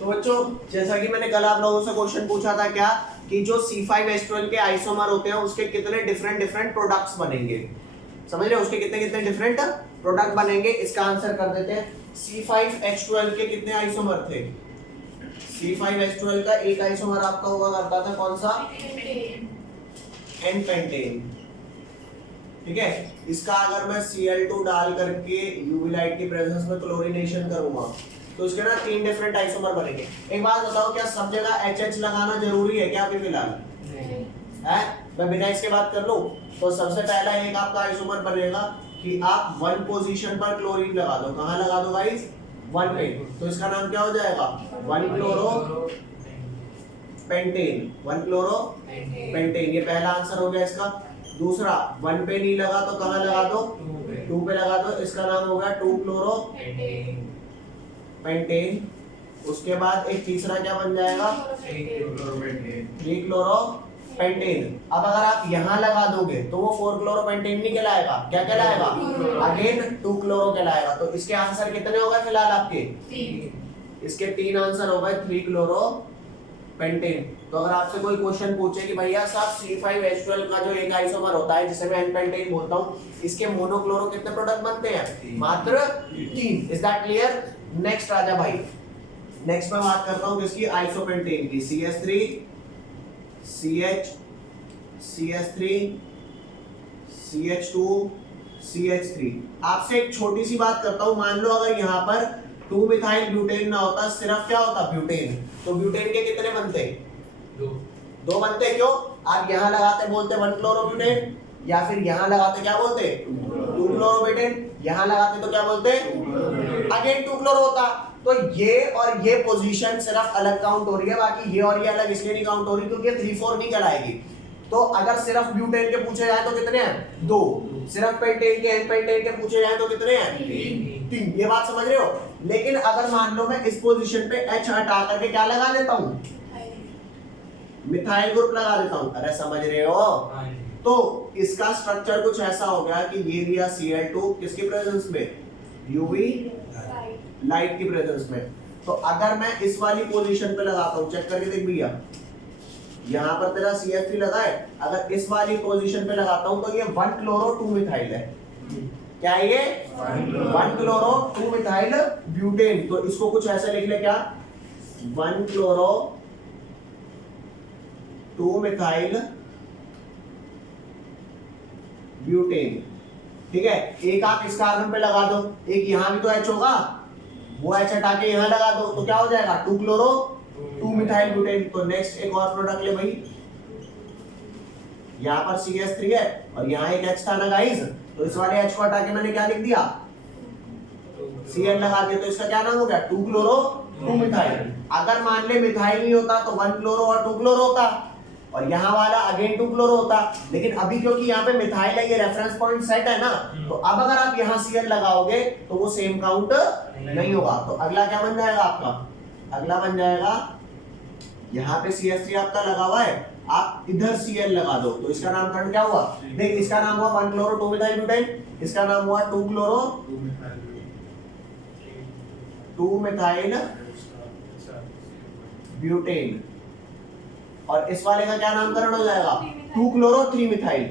तो बच्चों जैसा कि मैंने कल आप लोगों से क्वेश्चन पूछा था क्या कि जो C5H12 के आइसोमर होते हैं उसके कितने डिफरेंट प्रोडक्ट्स बनेंगे, समझ रहे हो, उसके कितने कितने डिफरेंट प्रोडक्ट बनेंगे। इसका आंसर कर देते हैं। C5H12 के कितने आइसोमर थे? C5H12 का एक आइसोमर आपका हुआ करता था कौन सा? N-पेंटेन। ठीक है, इसका अगर मैं Cl2 डाल करके यूवी लाइट की प्रेजेंस में क्लोरीनेशन करूंगा तो इसके ना 3 डिफरेंट आइसोमर बनेंगे। एक बात बताओ, क्या सब जगह HH लगाना जरूरी है क्या अभी फिलहाल? नहीं है। मैं बिना इसके बात कर लूं तो सबसे पहला एक आपका आइसोमर बनेगा कि आप 1 पोजीशन पर क्लोरीन लगा दो। कहां लगा दो गाइस? 1 पे। तो इसका नाम क्या हो जाएगा? 1 क्लोरो पेंटेन। 1 क्लोरो पेंटेन, ये पहला आंसर हो गया इसका। दूसरा 1 पे नहीं लगा तो कहां लगा दो? 2 पे लगा दो, इसका नाम हो गया 2 क्लोरो पेंटेन। उसके बाद एक तीसरा क्या बन जाएगा? 3 क्लोरो पेंटेन। अब अगर आप यहाँ लगा दोगे तो वो 4 क्लोरो पेंटेन नहीं कहलाएगा, क्या कहलाएगा? अगेन 2 क्लोरो कहलाएगा। तो इसके आंसर कितने हो गए फिलहाल आपके? 3। इसके 3 आंसर हो गए 3 क्लोरो पेंटेन। तो अगर आपसे कोई क्वेश्चन पूछे कि भैया साहब C5H12 का जो एक आइसोमर होता है जिसे मैं N-पेंटेन बोलता हूँ, इसके मोनोक्लोरो कितने प्रोडक्ट बनते हैं? मात्र 3। Is that clear? नेक्स्ट आजा भाई। नेक्स्ट मैं बात करता हूँ किसकी? आइसोपेंटेन की। CH3 CH CH3 CH2 CH3। आपसे एक छोटी सी बात करता हूँ, मान लो अगर यहाँ पर 2 मिथाइल ब्यूटेन ना होता, सिर्फ क्या होता? ब्यूटेन, तो ब्यूटेन के कितने बनते? 2 बनते। क्यों? आप यहाँ लगाते बोलते 1 क्लोरोब्यूटेन, या फिर यहाँ लगाते क्या बोलते? 2 क्लोरोब्यूटेन। यहाँ लगाते तो क्या बोलते? अगेन 2 क्लोरो होता। तो ये और ये पोजीशन सिर्फ अलग काउंट हो रही है, बाकी ये और ये अलग इसलिए नहीं काउंट हो रही क्योंकि 3-4 नहीं कहलाएगी। तो अगर सिर्फ ब्यूटेन के पूछे जाए तो कितने हैं? 2। सिर्फ पेंटेन के N-पेंटेन के पूछे जाए तो कितने हैं? 3। ये बात समझ रहे हो? लेकिन अगर मान लो मैं इस पोजीशन पे H हटा करके क्या लगा देता हूँ? मिथाइल ग्रुप लगा देता हूँ। अरे समझ रहे हो? तो इसका स्ट्रक्चर कुछ ऐसा हो गया कि ये दिया Cl2 किसकी प्रेजेंस में? यूवी लाइट की प्रेजेंस में। तो अगर मैं इस वाली पोजीशन पे लगाता हूँ, चेक करके देख भैया, यहाँ पर तेरा CH3 लगा है, अगर इस वाली पोजीशन पे लगाता हूँ तो ये 1 क्लोरो 2 मिथाइल है। क्या है ये? 1 क्लोरो 2 मिथाइल ब्यूटेन। तो इसको कुछ ऐसे लिख ले क्या? 1 क्लोरो 2 मिथाइल ब्यूटेन। ठीक है, एक आप इस कार्बन पे लगा दो, एक यहाँ भी तो H होगा, वो H हटा के यहाँ लगा दो तो क्या हो जाएगा? 2 क्लोरो 2 मिथाइल ब्यूटेन। तो नेक्स्ट एक और प्रोडक्ट ले भाई, यहाँ पर CH3 है और यहाँ एक H था ना गाइस, तो इस वाले H को हटा के मैंने क्या लिख दिया? Cl लगा दिया। तो इसका क्या नाम हो गया? 2 क्लोरो 2 मिथाइल। अगर मान ले मिथाइल नहीं होता तो 1 क्लोरो और 2 क्लोरो होता, और यहाँ वाला अगेन 2 क्लोरो होता। लेकिन अभी क्योंकि यहाँ पे मिथाइल है, ये रेफरेंस पॉइंट सेट है ना, तो अब अगर आप यहाँ Cl लगाओगे तो वो सेम काउंट नहीं होगा। तो अगला क्या बन जाएगा आपका? अगला बन जाएगा, यहाँ पे CH3 आपका लगा हुआ है, आप इधर Cl लगा दो तो इसका नामकरण क्या हुआ? देख, इसका नाम हुआ 1 क्लोरो 2 मिथाइल ब्यूटेन, इसका नाम हुआ 2 क्लोरो 2 मिथाइल ब्यूटेन। और इस वाले का क्या नामकरण हो जाएगा? 2 क्लोरो 3 मिथाइल।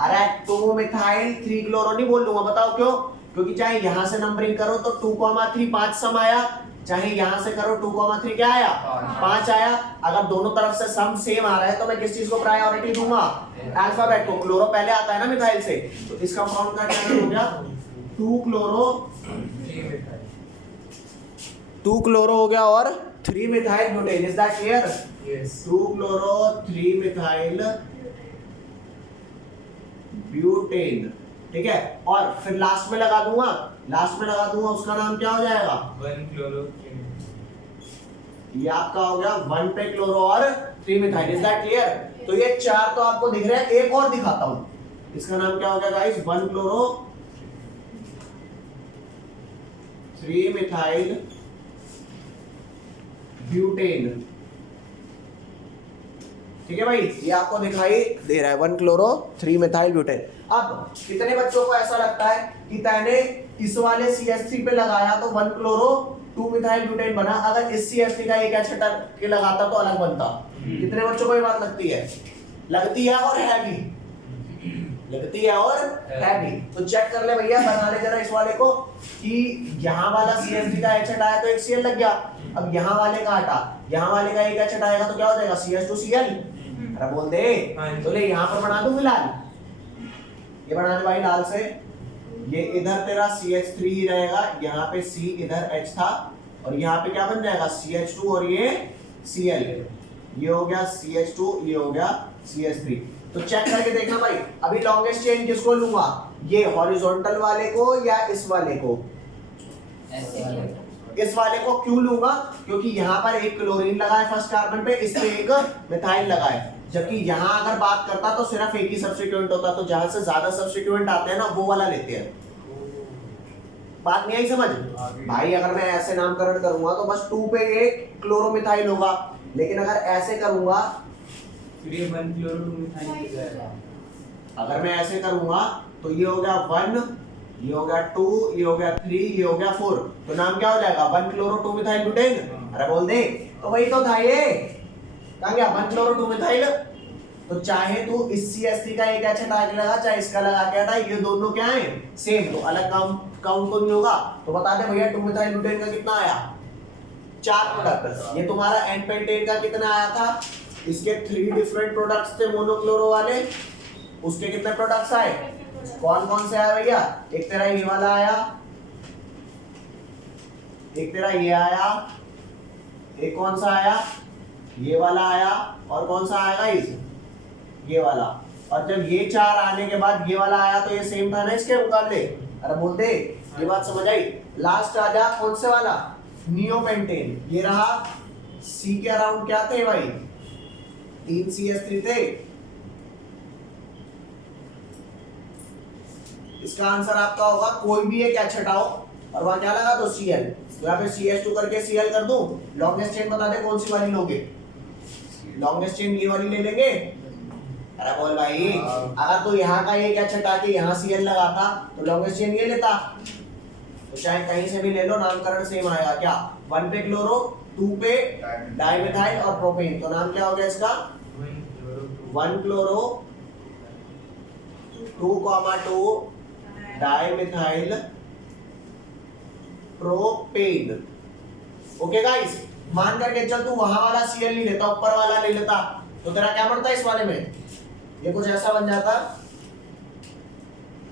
अरे 2 मिथाइल 3 क्लोरो नहीं बोल दूंगा, बताओ क्यों? क्योंकि चाहे यहां से नंबरिंग करो तो 2,3 5 सम आया, चाहे यहां से करो 2,3 क्या आया? 5 आया। अगर दोनों तरफ से सम सेम आ रहा है तो मैं किस चीज को प्रायोरिटी दूंगा? अल्फाबेट को। क्लोरो पहले आता है ना मिथाइल से, तो इस कंपाउंड का क्या नाम हो गया? 2 क्लोरो हो गया और 3 methyl butane. Is that clear? Yes. 2 chloro 3 methyl butane. ठीक है, और फिर लास्ट में लगा दूंगा, उसका नाम क्या हो जाएगा? 1 क्लोरो। ये आपका हो गया 1 पे क्लोरो और 3 मिथाइल। Is that clear? तो ये 4 तो आपको दिख रहे हैं, एक और दिखाता हूं, इसका नाम क्या हो गया गाइस? 1 chloro 3 methyl butane. ठीक है भाई, ये आपको दिखाई दे रहा है 1 क्लोरो 3 मिथाइल ब्यूटेन। अब कितने बच्चों को ऐसा लगता है कि तैने इस वाले CH3 पे लगाया तो 1 क्लोरो 2 मिथाइल ब्यूटेन बना। अगर इस CH3 का एक एच हटा के लगाता तो अलग बनता। कितने बच्चों को ये बात लगती है? लगती है और है भी, लगती है और है भी। तो चेक कर ले भैया, बना ले जरा इस वाले को कि यहाँ वाला CH3 का एच हटाया तो एक Cl लग गया। अब यहाँ वाले का हटा, यहाँ वाले का एक एच हटाएगा तो क्या हो जाएगा? CH2Cl। अरे बोल दे। तो ले यहाँ पर बना दूं फिलहाल, ये बना दे भाई लाल से। ये इधर तेरा CH3 ही रहेगा, यहाँ पे C इधर H था और यहाँ पे क्या बन जाएगा? CH2 और ये Cl। ये हो गया CH2, ये हो गया CH3। तो चेक करके देखना भाई, अभी लॉन्गेस्ट चेन किसको लूंगा? ये हॉरिजॉन्टल वाले को या इस वाले को? इस वाले को क्यों लूंगा? क्योंकि यहाँ पर एक क्लोरीन लगा है फर्स्ट कार्बन पे, इस पे एक मिथाइल लगा है। जबकि यहाँ अगर बात करता तो सिर्फ एक ही सब्स्टिट्यूएंट होता, तो जहां से ज्यादा सब्स्टिट्यूएंट आते हैं ना वो वाला लेते हैं। बात नहीं आई समझ भाई? अगर मैं ऐसे नामकरण करूंगा तो बस 2 पे एक क्लोरोमिथाइल होगा, लेकिन अगर ऐसे करूंगा फिर ये 1 क्लोरो 2 मिथाइल हो जाएगा। अगर मैं ऐसे करूंगा तो ये हो गया 1, ये हो गया 2, ये हो गया 3, ये हो गया 4। तो नाम क्या हो जाएगा? 1 क्लोरो 2 मिथाइल ब्यूटेन। अरे बोल दे। तो वही तो था ये, कहां गया? 1 क्लोरो 2 मिथाइल। तो चाहे तू इस CH3 का एक एच हटा के लगा, चाहे इसका लगा के हटा, ये दोनों क्या है? सेम। तो अलग काउंट तो नहीं होगा। तो बता दे भैया 2 मिथाइल ब्यूटेन का कितना आया? 4 प्रोडक्ट। ये तुम्हारा एन पेंटेन का कितना आया था? इसके 3 डिफरेंट प्रोडक्ट्स थे मोनोक्लोरो वाले, उसके कितने प्रोडक्ट्स आए? कौन कौन से आए भैया? एक तेरा ये वाला आया, एक तेरा ये आया, एक कौन सा आया? ये वाला आया, और कौन सा आया गाइस? ये वाला। और जब ये 4 आने के बाद ये वाला आया तो ये सेम था ना इसके मुकाबले। अरे बोल दे, ये बात समझ आई? लास्ट आ जा कौन से वाला? नियोपेंटेन। ये रहा। C के अराउंड क्या थे भाई? 3 CH3 थे। इसका आंसर आपका होगा कोई भी एक एच हटाओ और वहां क्या लगा दो? Cl। यहाँ पे CH2 करके Cl कर दूं। लॉन्गेस्ट चेन बता दे कौन सी वाली लोगे? लॉन्गेस्ट चेन ये वाली ले लेंगे। अरे बोल भाई, अगर तू यहाँ का एक एच हटा के यहाँ Cl लगाता तो लॉन्गेस्ट चेन ये लेता। तो चाहे कहीं से भी ले लो, नामकरण सेम आएगा। क्या? 1 पे क्लोरो, 2 पे डाइमिथाइल और प्रोपेन। तो नाम क्या हो गया इसका? 1 chloro 2,2 dimethyl propane. Okay guys, मान करके चल तू वहां वाला Cl नहीं लेता, ऊपर वाला ले लेता, तो तेरा क्या बनता इस वाले में? ये कुछ ऐसा बन जाता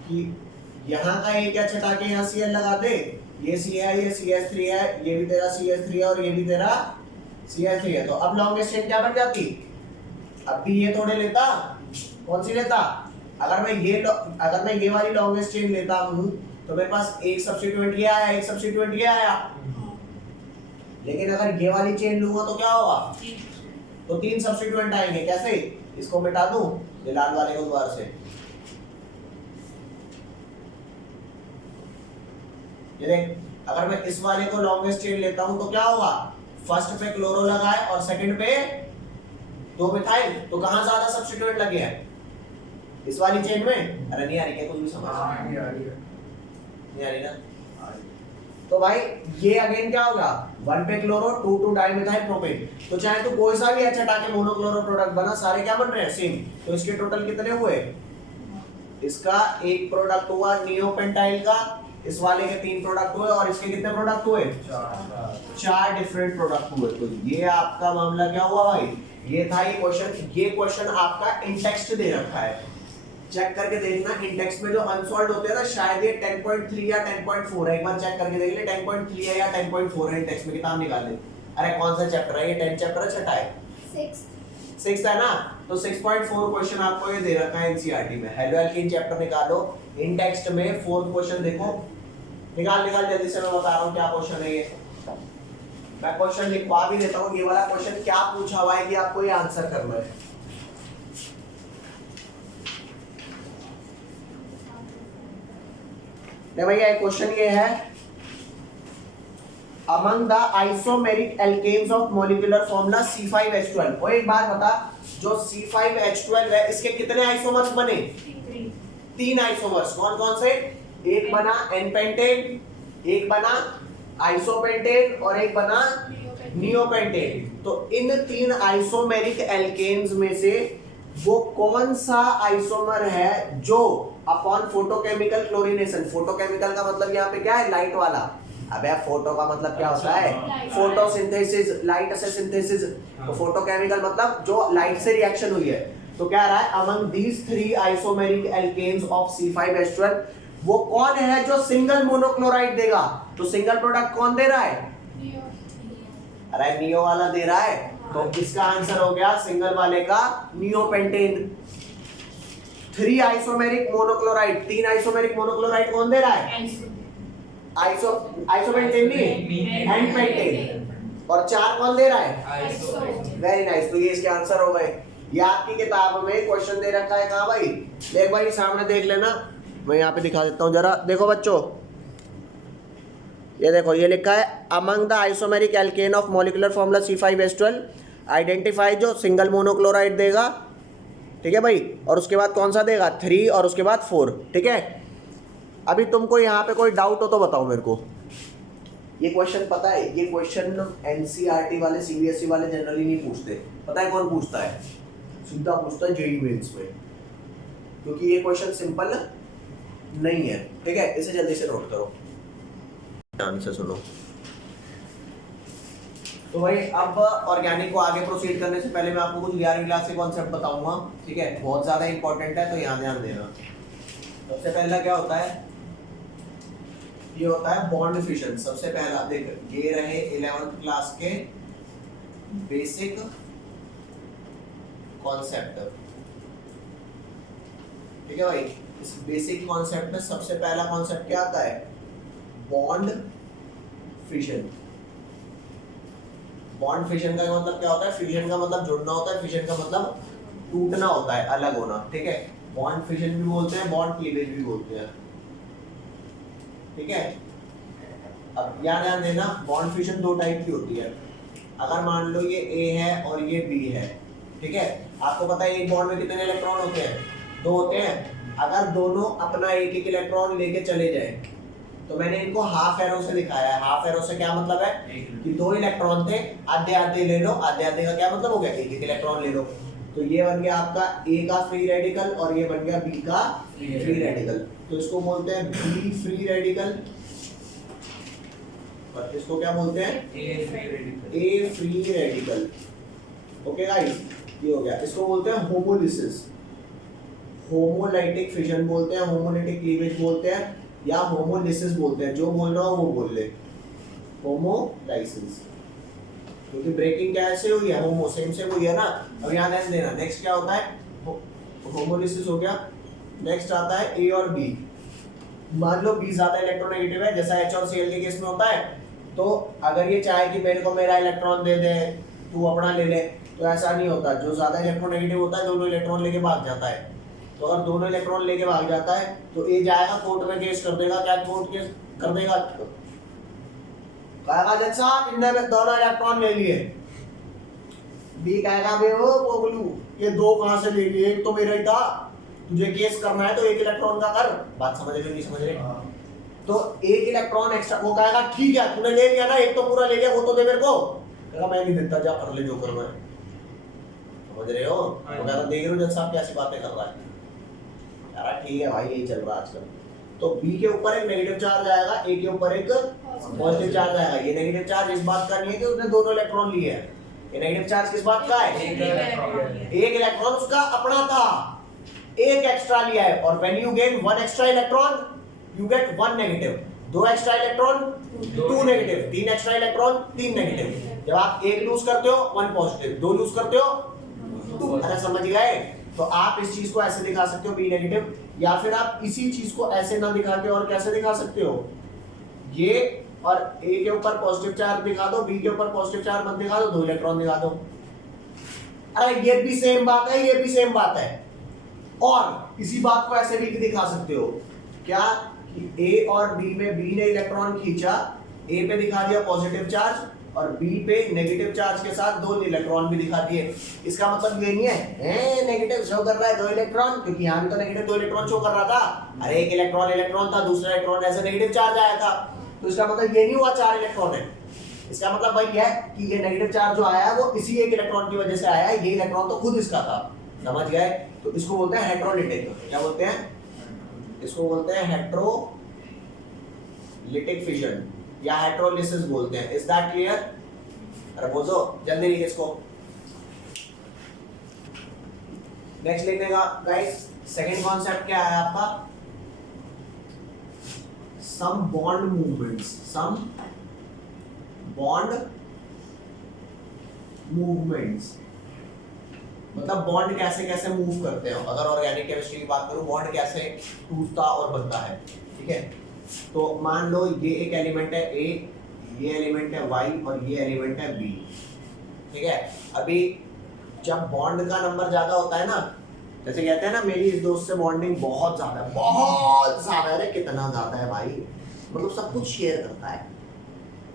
कि यहाँ का एक एच हटा के यहाँ Cl लगा दे। ये C है, ये CH3 है, ये भी तेरा CH3 है और ये भी तेरा CH3 है। तो अब लॉन्गेस्ट चेन क्या बन जाती? अब भी ये थोड़े लेता, कौन सी लेता? अगर मैं ये वाली लॉन्गेस्ट चेन लेता हूँ तो मेरे पास एक सब्स्टिट्यूएंट ये आया, एक सब्स्टिट्यूएंट ये आया। लेकिन अगर ये वाली चेन लूंगा तो क्या होगा? तो 3 सब्स्टिट्यूएंट आएंगे। कैसे? इसको मिटा दूं, ये लाल वाले को दोबारा से। ये देख, अगर मैं इस वाले को लॉन्गेस्ट चेन लेता हूं तो क्या होगा? फर्स्ट पे क्लोरो लगा है और सेकंड पे 2 मिथाइल। तो कहां ज्यादा सब्स्टिट्यूएंट लगे हैं? इस वाली चेन में। अरे नहीं आ रही क्या? कुछ भी समझ नहीं आ रही ना? तो भाई ये अगेन क्या होगा? 1 पे क्लोरो, 2 डाइमिथाइल प्रोपेन। तो चाहे तो कोई सा भी एच हटा के मोनोक्लोरो प्रोडक्ट बना, सारे क्या बन रहे हैं? सेम। तो इसके टोटल कितने हुए? इसका एक प्रोडक्ट हुआ नियोपेंटाइल का, इस वाले के 3 प्रोडक्ट हुए और इसके कितने प्रोडक्ट हुए? 4 डिफरेंट प्रोडक्ट हुए। तो ये आपका मामला क्या हुआ भाई? ये था ये क्वेश्चन। ये क्वेश्चन आपका इन टेक्स्ट दे रखा है, चेक करके देखना। इन टेक्स्ट में जो अनसॉल्व्ड होते हैं ना, शायद ये 10.3 या 10.4 है। एक बार चेक करके देख ले 10.3 है या 10.4 है। इन टेक्स्ट में किताब निकाल ले। अरे कौन सा चैप्टर है ये? 10 चैप्टर है, छठा है? 6 है ना? तो 6.4 क्वेश्चन आपको ये दे रखा है एनसीईआरटी में। हेलो एल्कीन चैप्टर निकालो, इन टेक्स्ट में 4th क्वेश्चन देखो। निकाल जल्दी से, मैं बता रहा हूँ क्या क्वेश्चन है ये। मैं क्वेश्चन लिखवा भी देता हूँ। ये वाला क्वेश्चन क्या पूछा हुआ है कि आपको ये आंसर करना है। नहीं भैया, क्वेश्चन ये है, among the isomeric alkanes of molecular formula C5H12। और एक बात बता, जो C5H12 है इसके कितने आइसोमर्स बने? 3 आइसोमर्स। कौन कौन से? एक बना एन पेंटेन, एक बना आइसोपेंटेन और एक बना नियोपेंटेन। तो इन 3 आइसोमेरिक एल्केन्स में से वो कौन सा आइसोमर है जो अपॉन फोटोकेमिकल क्लोरीनेशन, फोटोकेमिकल का मतलब यहाँ पे क्या है, लाइट वाला। अबे फोटो का मतलब क्या होता है, फोटोसिंथेसिस, लाइट से सिंथेसिस। तो फोटोकेमिकल मतलब जो लाइट से रिएक्शन हुई है। तो क्या रहा है, among these 3 isomeric alkanes of C5H12 वो कौन है जो सिंगल मोनोक्लोराइड देगा। तो सिंगल प्रोडक्ट कौन दे रहा है, अरे नियो वाला दे रहा है। तो इसका आंसर हो गया सिंगल वाले का neopentane. 3 isomeric monochloride, 3 isomeric monochloride कौन दे रहा है, आइसोपेंटेन नहीं, एंडपेंटेन। और 4 कौन दे रहा है, वेरी नाइस। तो ये इसके आंसर हो गए। ये आपकी किताब में क्वेश्चन दे रखा है कहाँ भाई, देख भाई सामने देख लेना, मैं यहाँ पे दिखा देता हूँ जरा, देखो बच्चों, ये देखो, ये लिखा है among the isomeric alkane of molecular formula C5H12 identify, जो सिंगल मोनोक्लोराइड देगा, ठीक है भाई, और उसके बाद कौन सा देगा, 3 और उसके बाद 4, ठीक है। अभी तुमको यहाँ पे कोई डाउट हो तो बताओ मेरे को। ये क्वेश्चन पता है, ये क्वेश्चन NCERT वाले CBSE वाले जनरली नहीं पूछते, पता है कौन पूछता है, सीधा पूछता है JEE मेंस में, क्योंकि ये क्वेश्चन सिंपल नहीं है, ठीक है। इसे जल्दी से नोट करो, ध्यान से सुनो। तो भाई अब ऑर्गेनिक को आगे प्रोसीड करने से पहले मैं आपको कुछ 11वीं क्लास के कॉन्सेप्ट बताऊंगा, ठीक है, बहुत ज्यादा इंपॉर्टेंट है, तो यहाँ ध्यान देना। सबसे पहला क्या होता है, ये होता है बॉन्ड फिशन। सबसे पहला देख, ये रहे 11th क्लास के बेसिक कॉन्सेप्ट, ठीक है भाई। इस बेसिक कॉन्सेप्ट में सबसे पहला कॉन्सेप्ट क्या आता है, बॉन्ड फिशन। बॉन्ड फिशन का मतलब क्या होता है, फिशन का मतलब जुड़ना होता है, फिशन का मतलब टूटना होता है, अलग होना, ठीक है। बॉन्ड फिशन भी बोलते हैं, बॉन्ड क्लीवेज भी बोलते हैं, ठीक है। अब यहाँ ध्यान देना, बॉन्ड फिशन 2 टाइप की होती है। अगर मान लो ये A है और ये B है, ठीक है, आपको पता है एक बॉन्ड में कितने इलेक्ट्रॉन होते हैं, 2 होते हैं। अगर दोनों अपना एक एक इलेक्ट्रॉन लेके चले जाए, तो मैंने इनको हाफ एरो से दिखाया है। हाफ एरो से क्या मतलब है कि 2 इलेक्ट्रॉन थे, आधे आधे ले लो, आधे आधे का क्या मतलब हो गया, एक एक इलेक्ट्रॉन ले लो। तो ये बन गया आपका A का फ्री रेडिकल और ये बन गया B का फ्री रेडिकल। तो इसको बोलते हैं B फ्री रेडिकल, और इसको क्या बोलते हैं, A free radical. Okay guys, ये हो गया। इसको बोलते हैं होमोलिसिस, होमोलाइटिक फिशन बोलते हैं, होमोलाइटिक क्लीवेज बोलते हैं, या होमोलिसिस बोलते हैं। जो बोल रहा हो वो बोल ले, होमोलाइसिस, क्योंकि ब्रेकिंग कैसे हुई है, होमो सेम से हुई है ना। अब यहाँ ध्यान देना, नेक्स्ट क्या होता है, होमोलिसिस हो गया। नेक्स्ट आता है A और B। मान लो B ज्यादा इलेक्ट्रोनेगेटिव है, जैसा H और Cl के केस में होता है। तो अगर ये चाहे कि मेरे को मेरा इलेक्ट्रॉन दे दे, तू अपना ले ले, तो ऐसा नहीं होता। जो ज्यादा इलेक्ट्रोनेगेटिव होता है, दोनों इलेक्ट्रॉन लेके भाग जाता है। तो अगर दोनों इलेक्ट्रॉन लेके भाग जाता है, तो ए जाएगा कोर्ट में केस कर देगा। क्या कोर्ट केस कर देगा, कहेगा जज साहब इनने में दोनों इलेक्ट्रॉन ले लिए। बी कहेगा बे वो पोगलू, ये 2 कहां से ले लिए, एक तो मेरा ही था, तुझे केस करना है तो 1 इलेक्ट्रॉन का कर। बात समझ रहे नहीं समझ रहे? तो 1 इलेक्ट्रॉन एक्स्ट्रा, वो कहेगा ठीक है तूने ले लिया ना, एक तो पूरा ले लिया, वो तो दे मेरे को। कहेगा मैं नहीं देता, जा कर ले जो करना है। समझ रहे हो? वो कह रहा देख रहे हो जज साहब कैसी बातें कर रहा है यार। ठीक है भाई, यही चल रहा है आजकल। तो B के ऊपर एक नेगेटिव चार्ज आएगा, A के ऊपर एक पॉजिटिव चार्ज आएगा। ये नेगेटिव चार्ज इस बात का नहीं है कि उसने दोनों इलेक्ट्रॉन लिए हैं। ये नेगेटिव चार्ज किस बात का है, एक इलेक्ट्रॉन उसका अपना था, एक एक्स्ट्रा लिया है। और when you gain 1 extra electron you get 1 negative, 2 extra electron 2 negative, 3 extra electron 3 negative. जब आप 1 लूज करते हो 1 पॉजिटिव, 2 लूज करते हो 2। अरे समझ गए? तो आप इस चीज को ऐसे दिखा सकते हो B नेगेटिव, या फिर आप इसी चीज को ऐसे ना दिखा के और कैसे दिखा सकते हो, ये और A के ऊपर पॉजिटिव चार्ज दिखा दो, B के ऊपर पॉजिटिव चार्ज मत दिखा दो, 2 इलेक्ट्रॉन दिखा दो। अरे ये भी सेम बात है, ये भी सेम बात है। और इसी बात को ऐसे भी दिखा सकते हो क्या कि A और B में B ने इलेक्ट्रॉन खींचा, A पे दिखा दिया पॉजिटिव चार्ज और B पे नेगेटिव चार्ज के साथ 2 इलेक्ट्रॉन भी दिखा दिए। इसका मतलब ये नहीं है नेगेटिव शो कर रहा है 2 इलेक्ट्रॉन, क्योंकि यहाँ भी तो नेगेटिव 2 इलेक्ट्रॉन शो कर रहा था। अरे एक इलेक्ट्रॉन था, दूसरा इलेक्ट्रॉन ऐसे नेगेटिव चार्ज आया था। तो इसका मतलब ये नहीं हुआ 4 इलेक्ट्रॉन है, इसका मतलब वही है कि ये नेगेटिव चार्ज जो आया है वो इसी एक इलेक्ट्रॉन की वजह से आया है, ये इलेक्ट्रॉन तो खुद इसका था, समझ गए? तो इसको बोलते हैं हेटेरोलिटिक, क्या बोलते हैं? इसको बोलते हैं हेटेरोलिटिक फिशन या हेटेरोलिसिस बोलते हैं। Is that clear? अरे बोलो जल्दी लिखिए इसको। नेक्स्ट लिखने का गाइस सेकंड कॉन्सेप्ट क्या है आपका? सम बॉन्ड मूवमेंट्स, सम बॉन्ड मूवमेंट्स मतलब बॉन्ड कैसे कैसे मूव करते हैं। अगर ऑर्गेनिक केमिस्ट्री की बात करूं, बॉन्ड कैसे टूटता और बनता है, ठीक है? तो मान लो ये एक एलिमेंट है A, ये एलिमेंट है Y और ये एलिमेंट है B, ठीक है? अभी जब बॉन्ड का नंबर ज्यादा होता है ना, जैसे कहते हैं ना मेरी इस दोस्त से बॉन्डिंग बहुत ज्यादा है, बहुत ज्यादा है। कितना ज्यादा है भाई, मतलब सब कुछ शेयर करता है,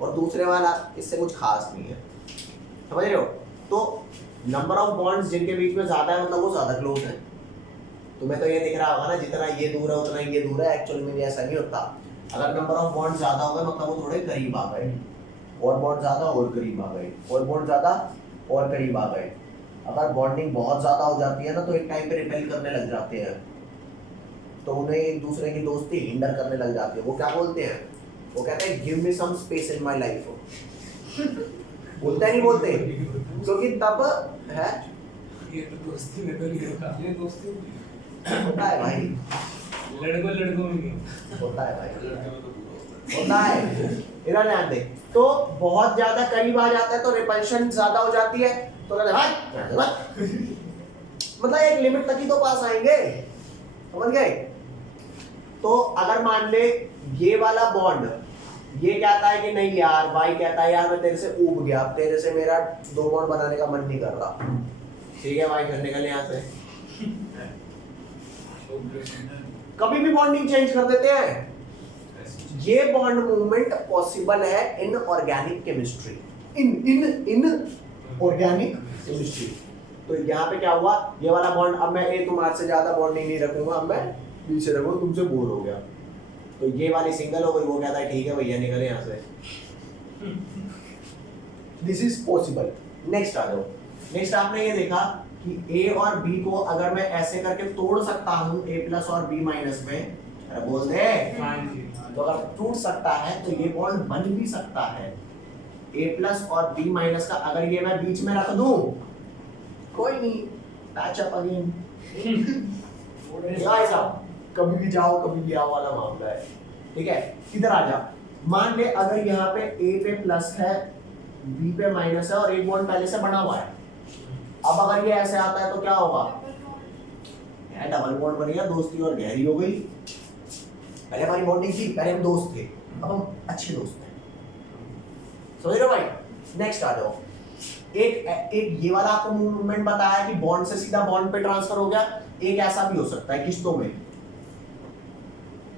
और दूसरे वाला इससे कुछ खास नहीं है, समझ रहे हो? तो नंबर ऑफ बॉन्ड्स जिनके बीच में ज्यादा है मतलब वो ज्यादा क्लोज है। तुम्हें तो ये दिख रहा होगा ना जितना ये दूर है उतना ये दूर है, एक्चुअल में ऐसा नहीं होता। अगर नंबर ऑफ बॉन्ड ज्यादा हो गए मतलब वो थोड़े करीब आ गए, और बॉन्ड ज्यादा और करीब आ गए, और बॉन्ड ज्यादा और करीब आ गए। अगर बॉन्डिंग बहुत ज्यादा हो जाती है ना तो एक टाइम पे रिपेल करने लग जाते हैं, तो उन्हें एक दूसरे की दोस्ती हिंडर करने लग जाती है। वो क्या बोलते हैं? वो कहते हैं give me some space in my life. बोलते नहीं बोलते? क्योंकि तब है ये तो दोस्ती में तो नहीं होता, ये दोस्ती होता है भाई, लड़कों में नहीं होता है भाई, होता है। इधर ध्यान दे। तो बहुत ज्यादा करीब आ जाता है तो रिपल्शन ज्यादा हो जाती है, तो मतलब एक लिमिट तक ही तो पास आएंगे, समझ गए? तो अगर मान ले ये वाला बॉन्ड ये कहता है कि नहीं यार, भाई कहता है यार मैं तेरे से ऊब गया, तेरे से मेरा 2 बॉन्ड बनाने का मन नहीं कर रहा, ठीक है भाई फिर निकल यहाँ से। कभी भी बॉन्डिंग चेंज कर देते हैं। ये बॉन्ड मूवमेंट पॉसिबल है in organic chemistry, in organic chemistry. तो यहाँ पे क्या हुआ, ये वाला बॉन्ड, अब मैं ए तुम्हारे से ज्यादा बॉन्डिंग नहीं रखूंगा, अब मैं बी से रखूंगा, तुमसे बोर हो गया, तो ये वाली सिंगल हो गई। वो कहता है ठीक है भैया निकले यहाँ से। This is possible. नेक्स्ट आ जाओ। नेक्स्ट आपने ये देखा कि A और B को अगर मैं ऐसे करके तोड़ सकता हूँ A प्लस और B माइनस में, अरे बोल दे, तो अगर टूट सकता है तो ये बॉन्ड बन भी सकता है। A प्लस और B माइनस का अगर ये मैं बीच में रख दूं, कोई नहीं, पैच अप अगेन। गाइस आप कभी भी जाओ कभी भी आओ वाला मामला है, ठीक है? इधर आ जा। मान ले अगर यहाँ पे A पे प्लस है B पे माइनस है और एक बॉन्ड पहले से बना हुआ है, अब अगर ये ऐसे आता है तो क्या होगा? यार डबल बॉन्ड बन गया, दोस्ती और गहरी हो गई। पहले हमारी बॉन्डिंग थी, पहले हम दोस्त थे, अब हम अच्छे दोस्त हैं, समझ रहे हो भाई? नेक्स्ट आ जाओ। एक ये वाला आपको मूवमेंट बताया कि बॉन्ड से सीधा बॉन्ड पे ट्रांसफर हो गया। एक ऐसा भी हो सकता है किस्तों में।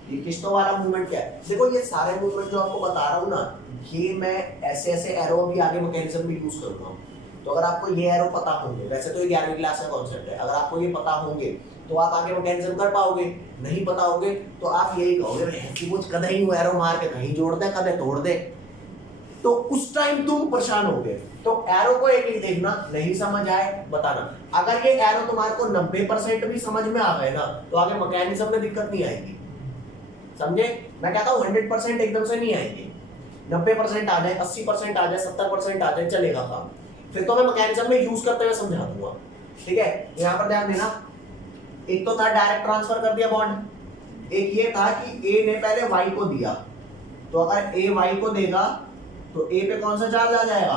ये किस्तों वाला मूवमेंट क्या है? देखो ये सारे मूवमेंट जो आपको बता रहा हूँ ना, ये मैं ऐसे ऐसे एरो भी आगे मैकेनिज्म भी यूज करूंगा। तो अगर आपको ये एरो पता होंगे, वैसे तो ये 11वीं क्लास का कॉन्सेप्ट है, अगर आपको ये पता होंगे तो आप आगे मैकेनिज्म कर पाओगे। नहीं पता होगे तो आप यही कहोगे कि कुछ कदे ही वो एरो मार के कहीं जोड़ दे, कदे तोड़ दे, तो उस टाइम तुम परेशान होगे। तो एरो को एक ही देखना, नहीं समझ आए बताना। अगर ये एरो तुम्हारे को 90% भी समझ में आ गए ना तो आगे मैकेनिज्म में दिक्कत नहीं आएगी, समझे? मैं कहता हूँ 100% एकदम से नहीं आएगी, 90% आ जाए, 80% आ जाए, 70% आ जाए, चलेगा काम। फिर तो मैं मैकेनिज्म में यूज करते हुए समझा दूंगा, ठीक है? यहाँ पर ध्यान देना, एक तो था डायरेक्ट ट्रांसफर कर दिया बॉन्ड, एक ये था कि A ने पहले Y को दिया, तो अगर A Y को देगा तो A पे कौन सा चार्ज आ जाएगा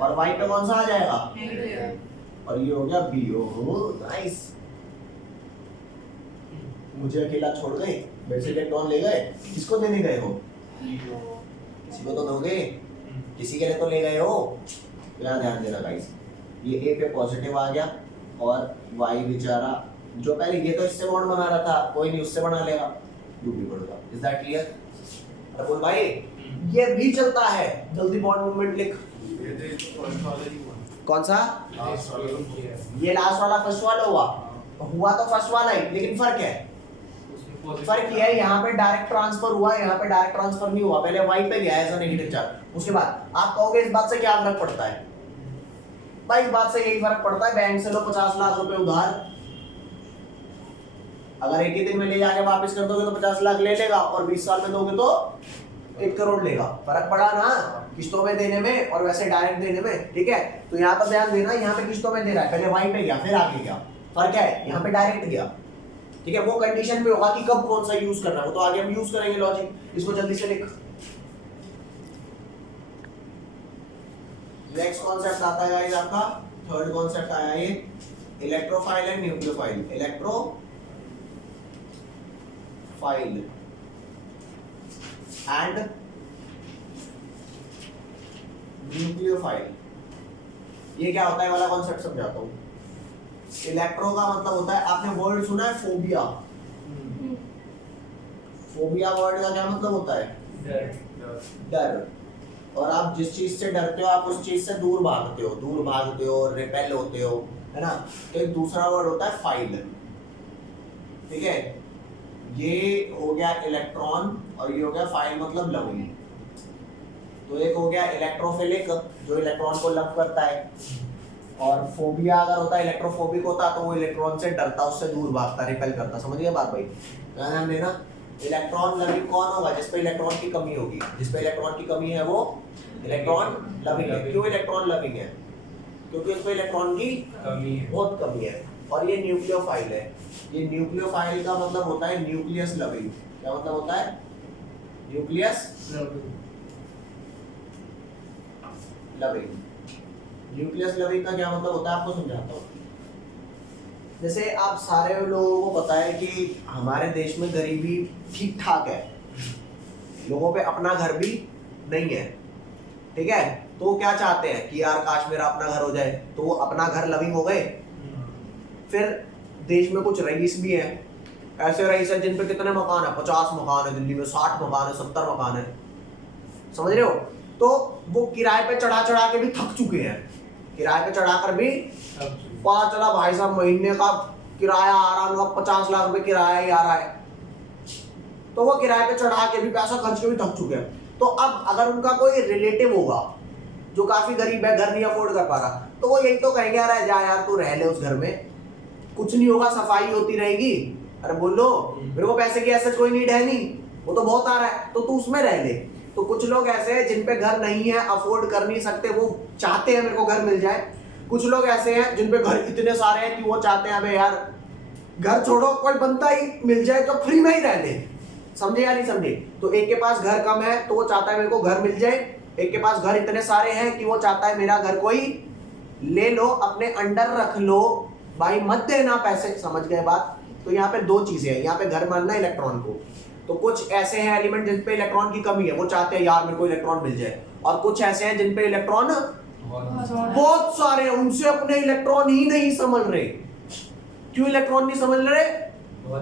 और Y पे कौन सा आ जाएगा, और ये हो गया B। ओहो नाइस, मुझे अकेला छोड़ गए, मेरे से इलेक्ट्रॉन ले गए, किसको देने गए हो? किसी को तो दोगे, किसी के लिए तो ले गए हो। यहाँ ध्यान देना गाइस, ये A पे पॉजिटिव आ गया और Y बेचारा जो पहले ये तो इससे बॉन्ड बना रहा था, कोई नहीं उससे बना लेगा, भी बढ़ेगा। Is that clear? अरे बोल भाई, ये भी चलता है, जल्दी बॉन्ड मूवमेंट लिख। कौन सा? ये लास्ट वाला फर्स्ट वाला हुआ तो फर्स्ट वाला ही, लेकिन फर्क है फर्क ये है, यहाँ पे डायरेक्ट ट्रांसफर हुआ, यहाँ पे डायरेक्ट ट्रांसफर नहीं हुआ, पहले वाई पे गया एज अ नेगेटिव चार्ज। उसके बाद आप कहोगे इस बात से क्या फर्क पड़ता है? भाई इस बात से यही फर्क पड़ता है, बैंक से लो 50 लाख रुपए उधार, अगर एक ही दिन में ले जाके वापस कर दोगे तो 50 लाख ले लेगा, और 20 साल में दोगे तो 1 करोड़ लेगा। फर्क पड़ा ना किस्तों में देने में और वैसे डायरेक्ट देने में, ठीक है। तो यहाँ पर ध्यान देना, यहाँ पे किस्तों में दे रहा है, पहले वाई पे गया फिर आगे गया, फर्क है, यहाँ पे डायरेक्ट गया, ठीक है। वो कंडीशन पे होगा कि कब कौन सा यूज करना है, वो तो आगे हम यूज करेंगे लॉजिक, इसको जल्दी से लिख। नेक्स्ट कॉन्सेप्ट आता है गाइस आपका, थर्ड कॉन्सेप्ट आया ये, electrophile and nucleophile. Electrophile and nucleophile, ये क्या होता है वाला कॉन्सेप्ट समझाता हूँ। इलेक्ट्रो का मतलब होता है, आपने वर्ड सुना है फोबिया? फोबिया वर्ड का क्या मतलब होता है? डर। और आप जिस चीज से डरते हो, आप उस चीज से दूर भागते हो, रिपेल होते हो, है ना। तो एक दूसरा वर्ड होता है फाइल, ठीक है। ये हो गया इलेक्ट्रॉन और ये हो गया फाइल, मतलब लविंग। तो एक हो गया इलेक्ट्रोफिलिक, जो इलेक्ट्रॉन को लव करता है, और फोबिया अगर होता है, इलेक्ट्रोफोबिक होता तो वो इलेक्ट्रॉन से डरता, उससे दूर भागता, रिपेल करता। समझ गए बात भाई? ध्यान देना। इलेक्ट्रॉन लविंग कौन होगा? जिस पे इलेक्ट्रॉन की कमी होगी, जिस पे इलेक्ट्रॉन की कमी है वो इलेक्ट्रॉन लविंग है। क्यों इलेक्ट्रॉन लविंग है? क्योंकि उस पे इलेक्ट्रॉन की बहुत कमी है। और ये न्यूक्लियोफाइल है। ये न्यूक्लियोफाइल का मतलब होता है न्यूक्लियस लविंग। क्या मतलब होता है? Nucleus loving. न्यूक्लियस लविंग का क्या मतलब होता है आपको समझाता हूँ। जैसे आप सारे लोगों को पता है कि हमारे देश में गरीबी ठीक ठाक है, लोगों पे अपना घर भी नहीं है, ठीक है। तो वो क्या चाहते हैं कि यार काश मेरा अपना घर हो जाए, तो वो अपना घर लविंग हो गए। फिर देश में कुछ रईस भी हैं, ऐसे रईस है जिन पे कितने मकान है, 50 मकान है दिल्ली में, 60 मकान है, 70 मकान है, समझ रहे हो। तो वो किराए पे चढ़ा चढ़ा के भी थक चुके हैं, किराए पे चढ़ाकर भी पता चला भाई साहब महीने का किराया आ रहा है, 50 लाख रुपए किराया ही आ रहा है। तो वो किराए पे चढ़ा के भी, पैसा खर्च के भी थक चुके हैं। तो अब अगर उनका कोई रिलेटिव होगा जो काफी गरीब है, घर नहीं अफोर्ड कर पा रहा, तो वो यही तो कहेंगे यार जा यार तू रह ले उस घर में, कुछ नहीं होगा, सफाई होती रहेगी। अरे बोलो मेरे को पैसे की ऐसा कोई नीड है नहीं, वो तो बहुत आ रहा है, तो तू उसमें रह ले। तो कुछ लोग ऐसे हैं जिन पे घर नहीं है, अफोर्ड कर नहीं सकते, वो चाहते हैं मेरे को घर मिल जाए। कुछ लोग ऐसे हैं जिन पे घर इतने सारे हैं कि वो चाहते हैं अबे यार घर छोड़ो, कोई बनता ही मिल जाए तो फ्री में ही रह ले। समझे या नहीं समझे? तो एक के पास घर कम है तो वो चाहता है मेरे को घर मिल जाए, एक के पास घर इतने सारे हैं कि वो चाहता है मेरा घर कोई ले लो, अपने अंडर रख लो, भाई मत देना पैसे। समझ गए बात? तो यहाँ पे दो चीजें हैं, यहाँ पे घर मानना इलेक्ट्रॉन को। तो कुछ ऐसे हैं एलिमेंट जिन पे इलेक्ट्रॉन की कमी है, वो चाहते हैं यार मेरे को इलेक्ट्रॉन मिल जाए, और कुछ ऐसे हैं जिन पे इलेक्ट्रॉन बहुत सारे हैं, उनसे अपने इलेक्ट्रॉन ही नहीं समझ रहे। क्यों इलेक्ट्रॉन नहीं समझ रहे?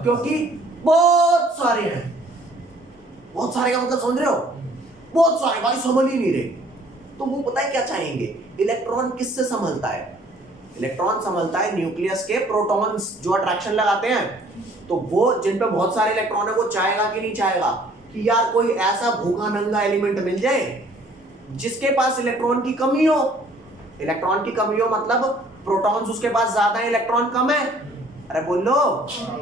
क्योंकि बहुत सारे हैं। बहुत सारे का मतलब समझ रहे हो? बहुत सारे, भाई समझ ही नहीं रहे। तो वो पता है क्या चाहेंगे? इलेक्ट्रॉन किससे संभलता है? इलेक्ट्रॉन संभलता है न्यूक्लियस के प्रोटॉन्स जो अट्रैक्शन लगाते हैं। तो वो जिन पे बहुत सारे इलेक्ट्रॉन है, वो चाहेगा कि नहीं चाहेगा कि यार कोई ऐसा भूखा नंगा एलिमेंट मिल जाए जिसके पास इलेक्ट्रॉन की कमी हो। इलेक्ट्रॉन की कमी हो मतलब प्रोटॉन्स उसके पास ज्यादा है, इलेक्ट्रॉन कम है। अरे बोलो,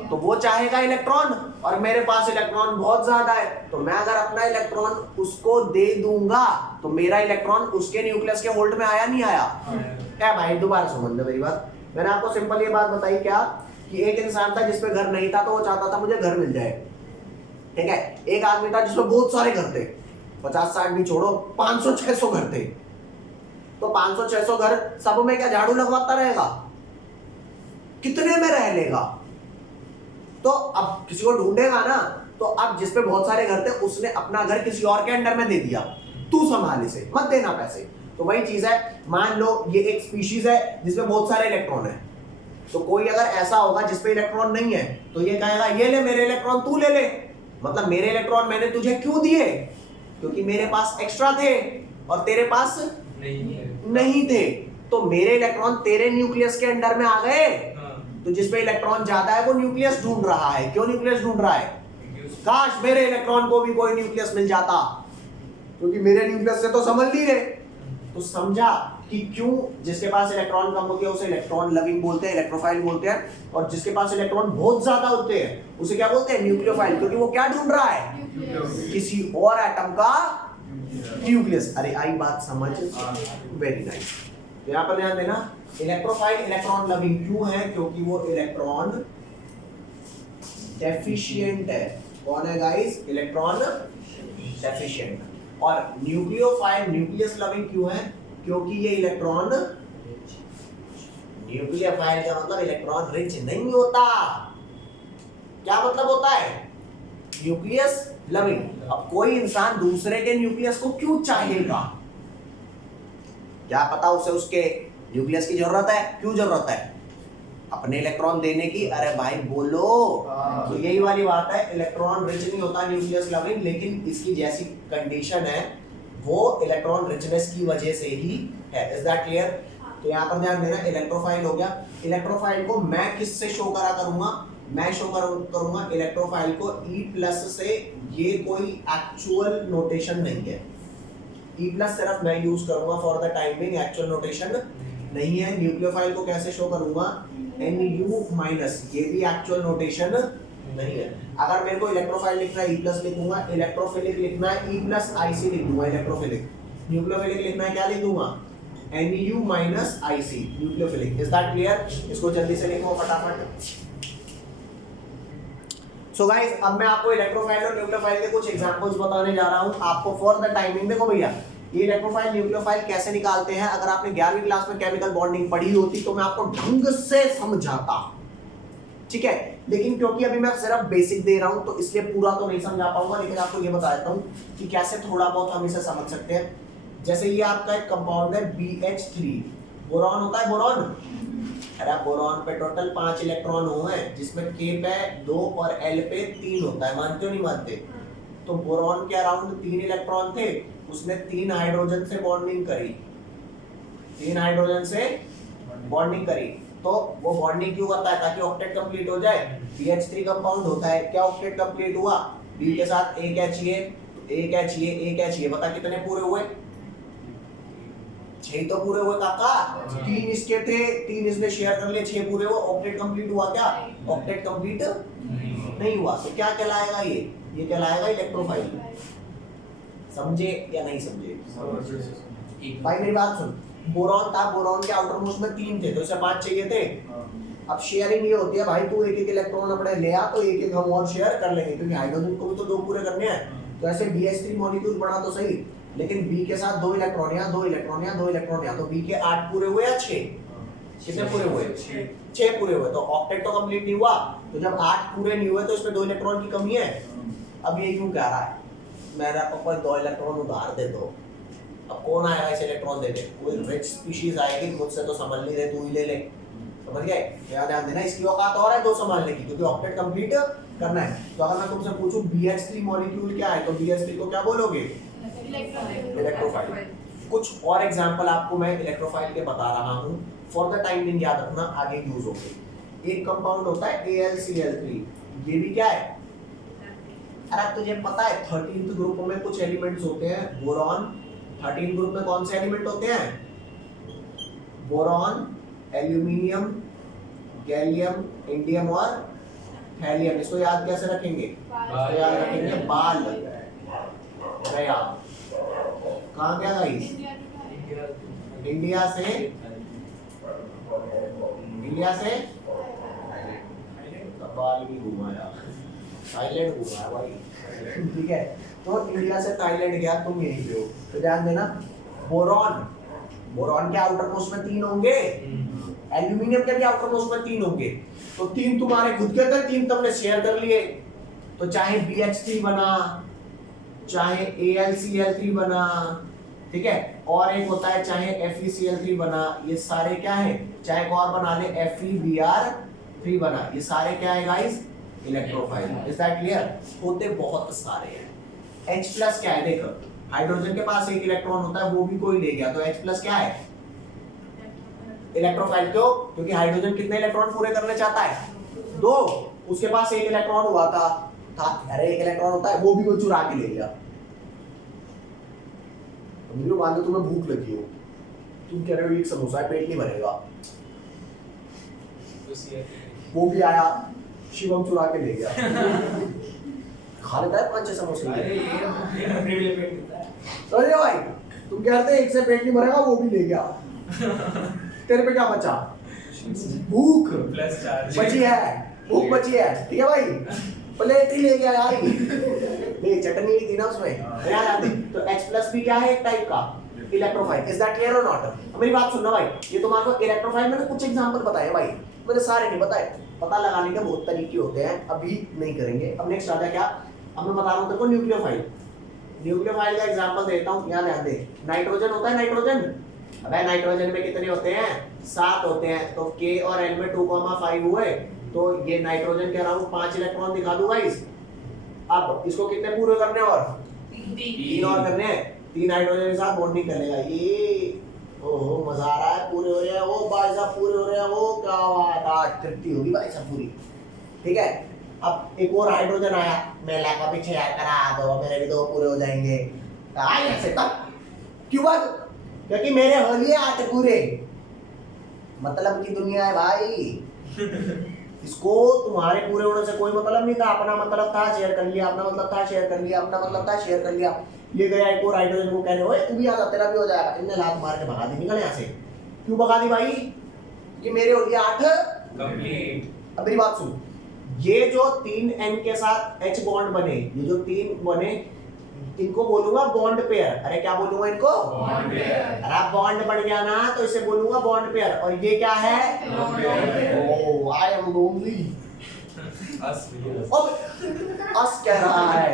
तो वो चाहेगा इलेक्ट्रॉन, और मेरे पास इलेक्ट्रॉन बहुत ज्यादा है, तो मैं अगर अपना इलेक्ट्रॉन उसको दे दूंगा तो मेरा इलेक्ट्रॉन उसके न्यूक्लियस के होल्ड में आया नहीं आया? क्या भाई दोबारा समझ लो मेरी बात। मैंने आपको सिंपल ये बात बताई क्या, कि एक इंसान था जिसपे घर नहीं था, तो वो चाहता था मुझे घर मिल जाए, ठीक है। एक आदमी था जिसपे बहुत सारे घर थे, 50-60 भी छोड़ो, 500-600 घर थे। तो 500-600 घर, सब में क्या झाड़ू लगवाता रहेगा? कितने में रह लेगा? तो अब किसी को ढूंढेगा ना। तो अब जिसपे बहुत सारे घर थे उसने अपना घर किसी और के अंडर में दे दिया, तू संभाल इसे, मत देना पैसे। तो वही चीज है, मान लो ये एक स्पीशीज है जिसमें बहुत सारे इलेक्ट्रॉन है, तो कोई अगर ऐसा होगा जिसपे इलेक्ट्रॉन नहीं है, तो ये कहेगा ये ले मेरे इलेक्ट्रॉन तू ले ले। मतलब मेरे इलेक्ट्रॉन मैंने तुझे क्यों दिए? क्योंकि मेरे पास एक्स्ट्रा थे और तेरे पास नहीं थे। तो मेरे इलेक्ट्रॉन तेरे न्यूक्लियस के अंडर में आ गए। तो जिसपे इलेक्ट्रॉन ज्यादा है वो न्यूक्लियस ढूंढ रहा है। क्यों न्यूक्लियस ढूंढ रहा है? काश मेरे इलेक्ट्रॉन को भी कोई न्यूक्लियस मिल जाता, क्योंकि मेरे न्यूक्लियस से तो समझ नहीं रहे। तो समझा कि क्यों जिसके पास इलेक्ट्रॉन कम होते हैं उसे इलेक्ट्रॉन लविंग बोलते हैं, इलेक्ट्रोफाइल बोलते हैं, और जिसके पास इलेक्ट्रॉन बहुत ज्यादा होते हैं उसे क्या बोलते हैं, न्यूक्लियोफाइल, क्योंकि वो क्या ढूंढ रहा है, किसी और एटम का न्यूक्लियस। अरे आई बात समझ, वेरी नाइस। तो यहाँ पर ध्यान देना, इलेक्ट्रोफाइल इलेक्ट्रॉन लविंग क्यों है, क्योंकि वो इलेक्ट्रॉन डेफिशिएंट है। कौन है गाइस, इलेक्ट्रॉन डेफिशिएंट। और न्यूक्लियोफाइल न्यूक्लियस लविंग क्यों है, क्योंकि ये इलेक्ट्रॉन, न्यूक्लियोफाइल का मतलब इलेक्ट्रॉन रिच नहीं होता। क्या मतलब होता है, न्यूक्लियस लविंग। अब कोई इंसान दूसरे के न्यूक्लियस को क्यों चाहेगा, क्या पता उसे उसके न्यूक्लियस की जरूरत है, क्यों जरूरत है, अपने इलेक्ट्रॉन देने की। अरे भाई बोलो, तो यही वाली बात है, इलेक्ट्रॉन रिच नहीं होता न्यूक्लियस लविंग, लेकिन इसकी जैसी कंडीशन है वो इलेक्ट्रॉन रिचनेस की वजह से ही है। Is that clear? तो यहाँ पर ध्यान देना, इलेक्ट्रोफाइल हो गया। इलेक्ट्रोफाइल को मैं किससे शो करा करूंगा, मैं शो करूंगा इलेक्ट्रोफाइल को E+ से। ये कोई एक्चुअल नोटेशन नहीं है, E+ सिर्फ मैं यूज करूंगा for the time being, actual notation नहीं है। न्यूक्लियोफाइल को कैसे शो करूंगा, Nu-, ये भी एक्चुअल नोटेशन नहीं है। अगर मेरे को इलेक्ट्रोफाइल लिखना है E+ लिखूंगा, इलेक्ट्रोफिलिक लिखना है E+IC लिख दूंगा, इलेक्ट्रोफिलिक। न्यूक्लियोफिलिक लिखना है क्या लिख दूंगा, Nu- IC, nucleophilic. Is that clear? इसको जल्दी से लिखो फटाफट। सो गाइस, अब मैं आपको इलेक्ट्रोफाइल और न्यूक्लियोफाइल के कुछ एग्जांपल्स बताने जा रहा हूं आपको फॉर द टाइमिंग। देखो भैया, ये इलेक्ट्रोफाइल न्यूक्लियोफाइल कैसे निकालते हैं, अगर आपने 11वीं क्लास में केमिकल बॉन्डिंग पढ़ी होती तो मैं आपको ढंग से समझाता, ठीक है। लेकिन क्योंकि अभी मैं सिर्फ बेसिक दे रहा हूं तो इसलिए पूरा तो नहीं समझा पाऊंगा, लेकिन आपको ये बता देता हूं कि कैसे थोड़ा बहुत हम इसे समझ सकते हैं। जैसे ये आपका एक कंपाउंड है BH3, बोरॉन होता है, बोरॉन। अरे बोरॉन पे टोटल 5 इलेक्ट्रॉन हुए हैं, जिसमें K पे 2 और L पे 3 होता है, मानते हो नहीं मानते? तो बोरॉन के अराउंड 3 इलेक्ट्रॉन थे, उसने 3 हाइड्रोजन से बॉन्डिंग करी, 3 हाइड्रोजन से बॉन्डिंग करी। तो वो बॉन्डिंग क्यों करता है, ताकि ऑक्टेट कंप्लीट हो जाए। BH3 कंपाउंड होता है, क्या ऑक्टेट कंप्लीट हुआ, B के साथ एक HCA, बता कितने पूरे हुए, 6 तो पूरे हुए काका, 3 इसके थे, 3 इसने शेयर कर लिए, 6 पूरे हुए, ऑक्टेट कंप्लीट हुआ क्या, ऑक्टेट कंप्लीट नहीं हुआ। तो क्या कहलाएगा ये कहलाएगा इलेक्ट्रोफाइल। समझे या नहीं समझे? भाई मेरी बात सुन, बोरॉन था, बोरॉन के आउटर मोस्ट में 3 थे, तो इसे 5 चाहिए थे। अब शेयरिंग ये होती है भाई, तू एक इलेक्ट्रॉन अपने ले आ तो एक हम और शेयर कर लेंगे, क्योंकि हाइड्रोजन को भी तो 2 पूरे करने हैं। तो ऐसे BH3 मॉलिक्यूल बना तो सही, लेकिन B के साथ 2 इलेक्ट्रॉन यहाँ, 2 इलेक्ट्रॉन यहाँ, 2 इलेक्ट्रॉन यहाँ, तो B के 8 पूरे हुए या 6? कितने पूरे हुए? 6 पूरे हुए। तो ऑक्टेट तो कंप्लीट नहीं हुआ, तो जब 8 पूरे नहीं हुए तो इसमें 2 इलेक्ट्रॉन की कमी है। अब ये क्यों कह रहा है, मेरा पापा 2 इलेक्ट्रॉन उधार दे दो। अब कौन आएगा इसे इलेक्ट्रॉन देने, कोई रिच स्पीशीज आएगी, मुझसे तो संभाल नहीं रहे, तू ही ले ले। समझ गए? ध्यान देना, इसकी औकात और है 2 संभालने की, क्योंकि ऑक्टेट कंप्लीट करना है। तो अगर मैं तुमसे पूछूं BH3 मॉलिक्यूल क्या है, तो BH3 को क्या बोलोगे, इलेक्ट्रोफाइल। कुछ और एग्जांपल आपको मैं इलेक्ट्रोफाइल के बता रहा हूं, फॉर द टाइम बिंग याद रखना, आगे यूज होंगे। एक कंपाउंड होता है AlCl3, ये भी क्या है, अरे तुझे पता है 13th ग्रुप में कुछ एलिमेंट्स होते हैं, बोरॉन। 13 ग्रुप में कौन से एलिमेंट होते हैं, बोरॉन, एल्यूमिनियम, गैलियम, इंडियम और थैलियम। इसको याद कैसे रखेंगे, इसको याद रखेंगे बाल गया। कहाँ गया गाइस, इंडिया से बाल भी घुमाया, थाईलैंड घुमाया भाई, ठीक है। तो इंडिया से थाईलैंड गया, तुम यहीं पे हो। तो ध्यान देना, बोरॉन के आउटर मोस्ट में 3 होंगे, एल्यूमिनियम के भी आउटर मोस्ट में 3 होंगे। तो 3 तुम्हारे खुद के थे, 3 तुमने शेयर कर लिए। तो चाहे BH3 बना, चाहे AlCl3 बना, ठीक है, और एक होता है चाहे FeCl3 बना, ये सारे क्या है, चाहे और बना ले FeBr3 बना, ये सारे क्या है guys, electrophile. Is that clear? होते बहुत सारे हैं। H+ क्या है, देखो हाइड्रोजन के पास 1 इलेक्ट्रॉन होता है, वो भी कोई ले गया, तो H+ क्या है, इलेक्ट्रोफाइल। क्यों? क्योंकि हाइड्रोजन कितने इलेक्ट्रॉन पूरे करने चाहता है, 2, उसके पास 1 इलेक्ट्रॉन हुआ था, था, अरे एक इलेक्ट्रॉन होता है, वो भी कोई चुरा के ले गया। मुझे मान लो तुम्हें भूख लगी हो, तुम कह रहे हो एक समोसा है, पेट नहीं भरेगा, वो भी आया, शिवम चुरा के ले गया, खा लेता है 5-6 समोसे। अरे भाई तुम कह रहे थे एक से पेट नहीं भरेगा, वो भी ले गया, तेरे पे क्या बचा? भूख बची है, भूख बची है, ठीक है भाई, प्लेट ही ले गया यार, नहीं चटनी थी ना उसमें, याद आती। तो H+ भी क्या है, एक टाइप का इलेक्ट्रोफाइल। इज दैट क्लियर और नॉट? मेरी बात सुनना भाई, ये तुम्हारे को इलेक्ट्रोफाइल मैंने कुछ एग्जांपल बताए भाई, मैंने सारे नहीं बताए, पता लगाने के बहुत तरीके होते हैं, अभी नहीं करेंगे। अब नेक्स्ट आता है क्या, अब मैं बता रहा हूँ तेरे को न्यूक्लियोफाइल। न्यूक्लियोफाइल का एग्जांपल देता हूँ, यहाँ ध्यान दे। नाइट्रोजन होता है, नाइट्रोजन, अबे नाइट्रोजन में कितने होते हैं? 7 होते हैं, तो K और N में 2,5 हुए, तो ये नाइट्रोजन के अराउंड 5 इलेक्ट्रॉन दिखा दूंगा इस। अब इसको कितने पूरे करने और 3 और करने हैं, 3 हाइड्रोजन के साथ बॉन्डिंग करेगा ये। ओहो मजा आ रहा है, पूरे हो रहे हैं वो भाई साहब, पूरे हो रहे हैं वो, क्या बात, आज तृप्ति होगी भाई साहब पूरी, ठीक है। अब एक और हाइड्रोजन आया, मेला का पीछे करा दो, मेरे भी 2 पूरे हो जाएंगे, ऐसे तब क्यों बात, क्योंकि मेरे हो लिए 8 पूरे, मतलब की दुनिया है भाई। इसको तुम्हारे पूरे होने से कोई मतलब नहीं था, अपना मतलब था शेयर कर लिया, अपना मतलब था शेयर कर लिया, अपना मतलब था शेयर कर लिया। ये गया एक और हाइड्रोजन को कहने, ओए तू भी आ जा, तेरा भी हो जाएगा, इनने लात मार के भगा दी, निकल यहाँ से। क्यों भगा दी भाई? कि मेरे हो गया 8 कंप्लीट। अब मेरी बात सुन, ये जो 3 N के साथ H बॉन्ड बने, ये जो 3 बने, इनको बोलूंगा बॉन्ड पेयर। अरे क्या बोलूंगा इनको? Bond pair. अरे बॉन्ड बढ़ गया ना तो इसे बोलूंगा बॉन्ड पेयर। और ये क्या है? Oh I am lonely. अब अस कह रहा है,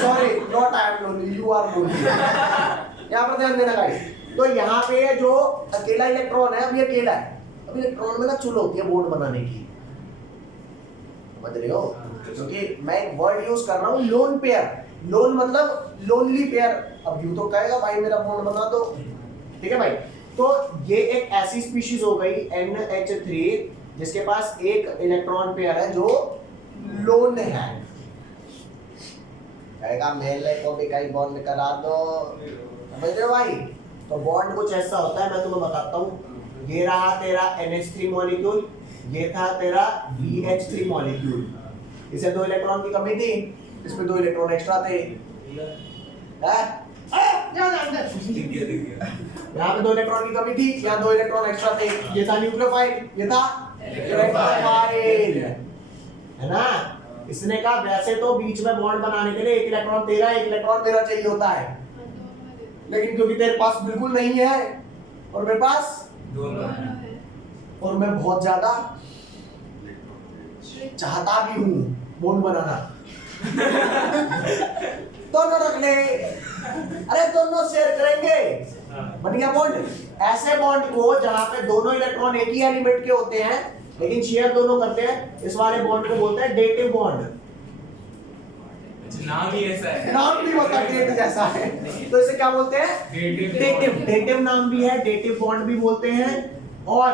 sorry not I am lonely, you are lonely. यहाँ पर ध्यान देना गाइस, तो यहाँ पे जो अकेला इलेक्ट्रॉन है, अब ये अकेला है, अब इलेक्ट्रॉन में ना चुल होती है बॉन्ड बनाने की, समझ रहे हो? क्योंकि मैं एक वर्ड यूज कर रहा हूँ लोन पेयर, लोन मतलब लोनली पेयर। अब यू तो कहेगा भाई मेरा बॉन्ड बना दो, ठीक है भाई। तो ये एक ऐसी स्पीशीज हो गई NH3 जिसके पास एक इलेक्ट्रॉन पेयर है जो लोन है, कहेगा मेरे को भी कहीं बॉन्ड करा दो, समझ रहे हो भाई? तो बॉन्ड कुछ ऐसा होता है, मैं तुम्हें बताता हूँ। ये रहा तेरा NH3 मॉलिक्यूल, ये था तेरा BH3 मॉलिक्यूल, इसे 2 इलेक्ट्रॉन की कमी थी, इसमें 2 इलेक्ट्रॉन एक्स्ट्रा थे, यहाँ पे 2 इलेक्ट्रॉन की कमी थी, यहाँ 2 इलेक्ट्रॉन एक्स्ट्रा थे, ये था न्यूक्लियोफाइल, ये था इलेक्ट्रोफाइल, है ना? इसने कहा वैसे तो बीच में बॉन्ड बनाने के लिए 1 इलेक्ट्रॉन तेरा, 1 इलेक्ट्रॉन मेरा चाहिए होता है, लेकिन क्योंकि तेरे पास बिल्कुल नहीं है और मेरे पास दोनों है, और मैं बहुत ज्यादा चाहता भी हूँ बॉन्ड बनाना, दोनों रख ले, अरे दोनों शेयर करेंगे, बन गया बॉन्ड। ऐसे बॉन्ड को जहां पे दोनों इलेक्ट्रॉन एक ही एलिमेंट के होते हैं लेकिन शेयर दोनों करते हैं, इस वाले बॉन्ड को बोलते हैं डेटिव बॉन्ड। नाम ही ऐसा है, नाम भी होता है डेट जैसा है, तो इसे क्या बोलते हैं? डेटिव। डेटिव नाम भी है, डेटिव बॉन्ड भी बोलते हैं, और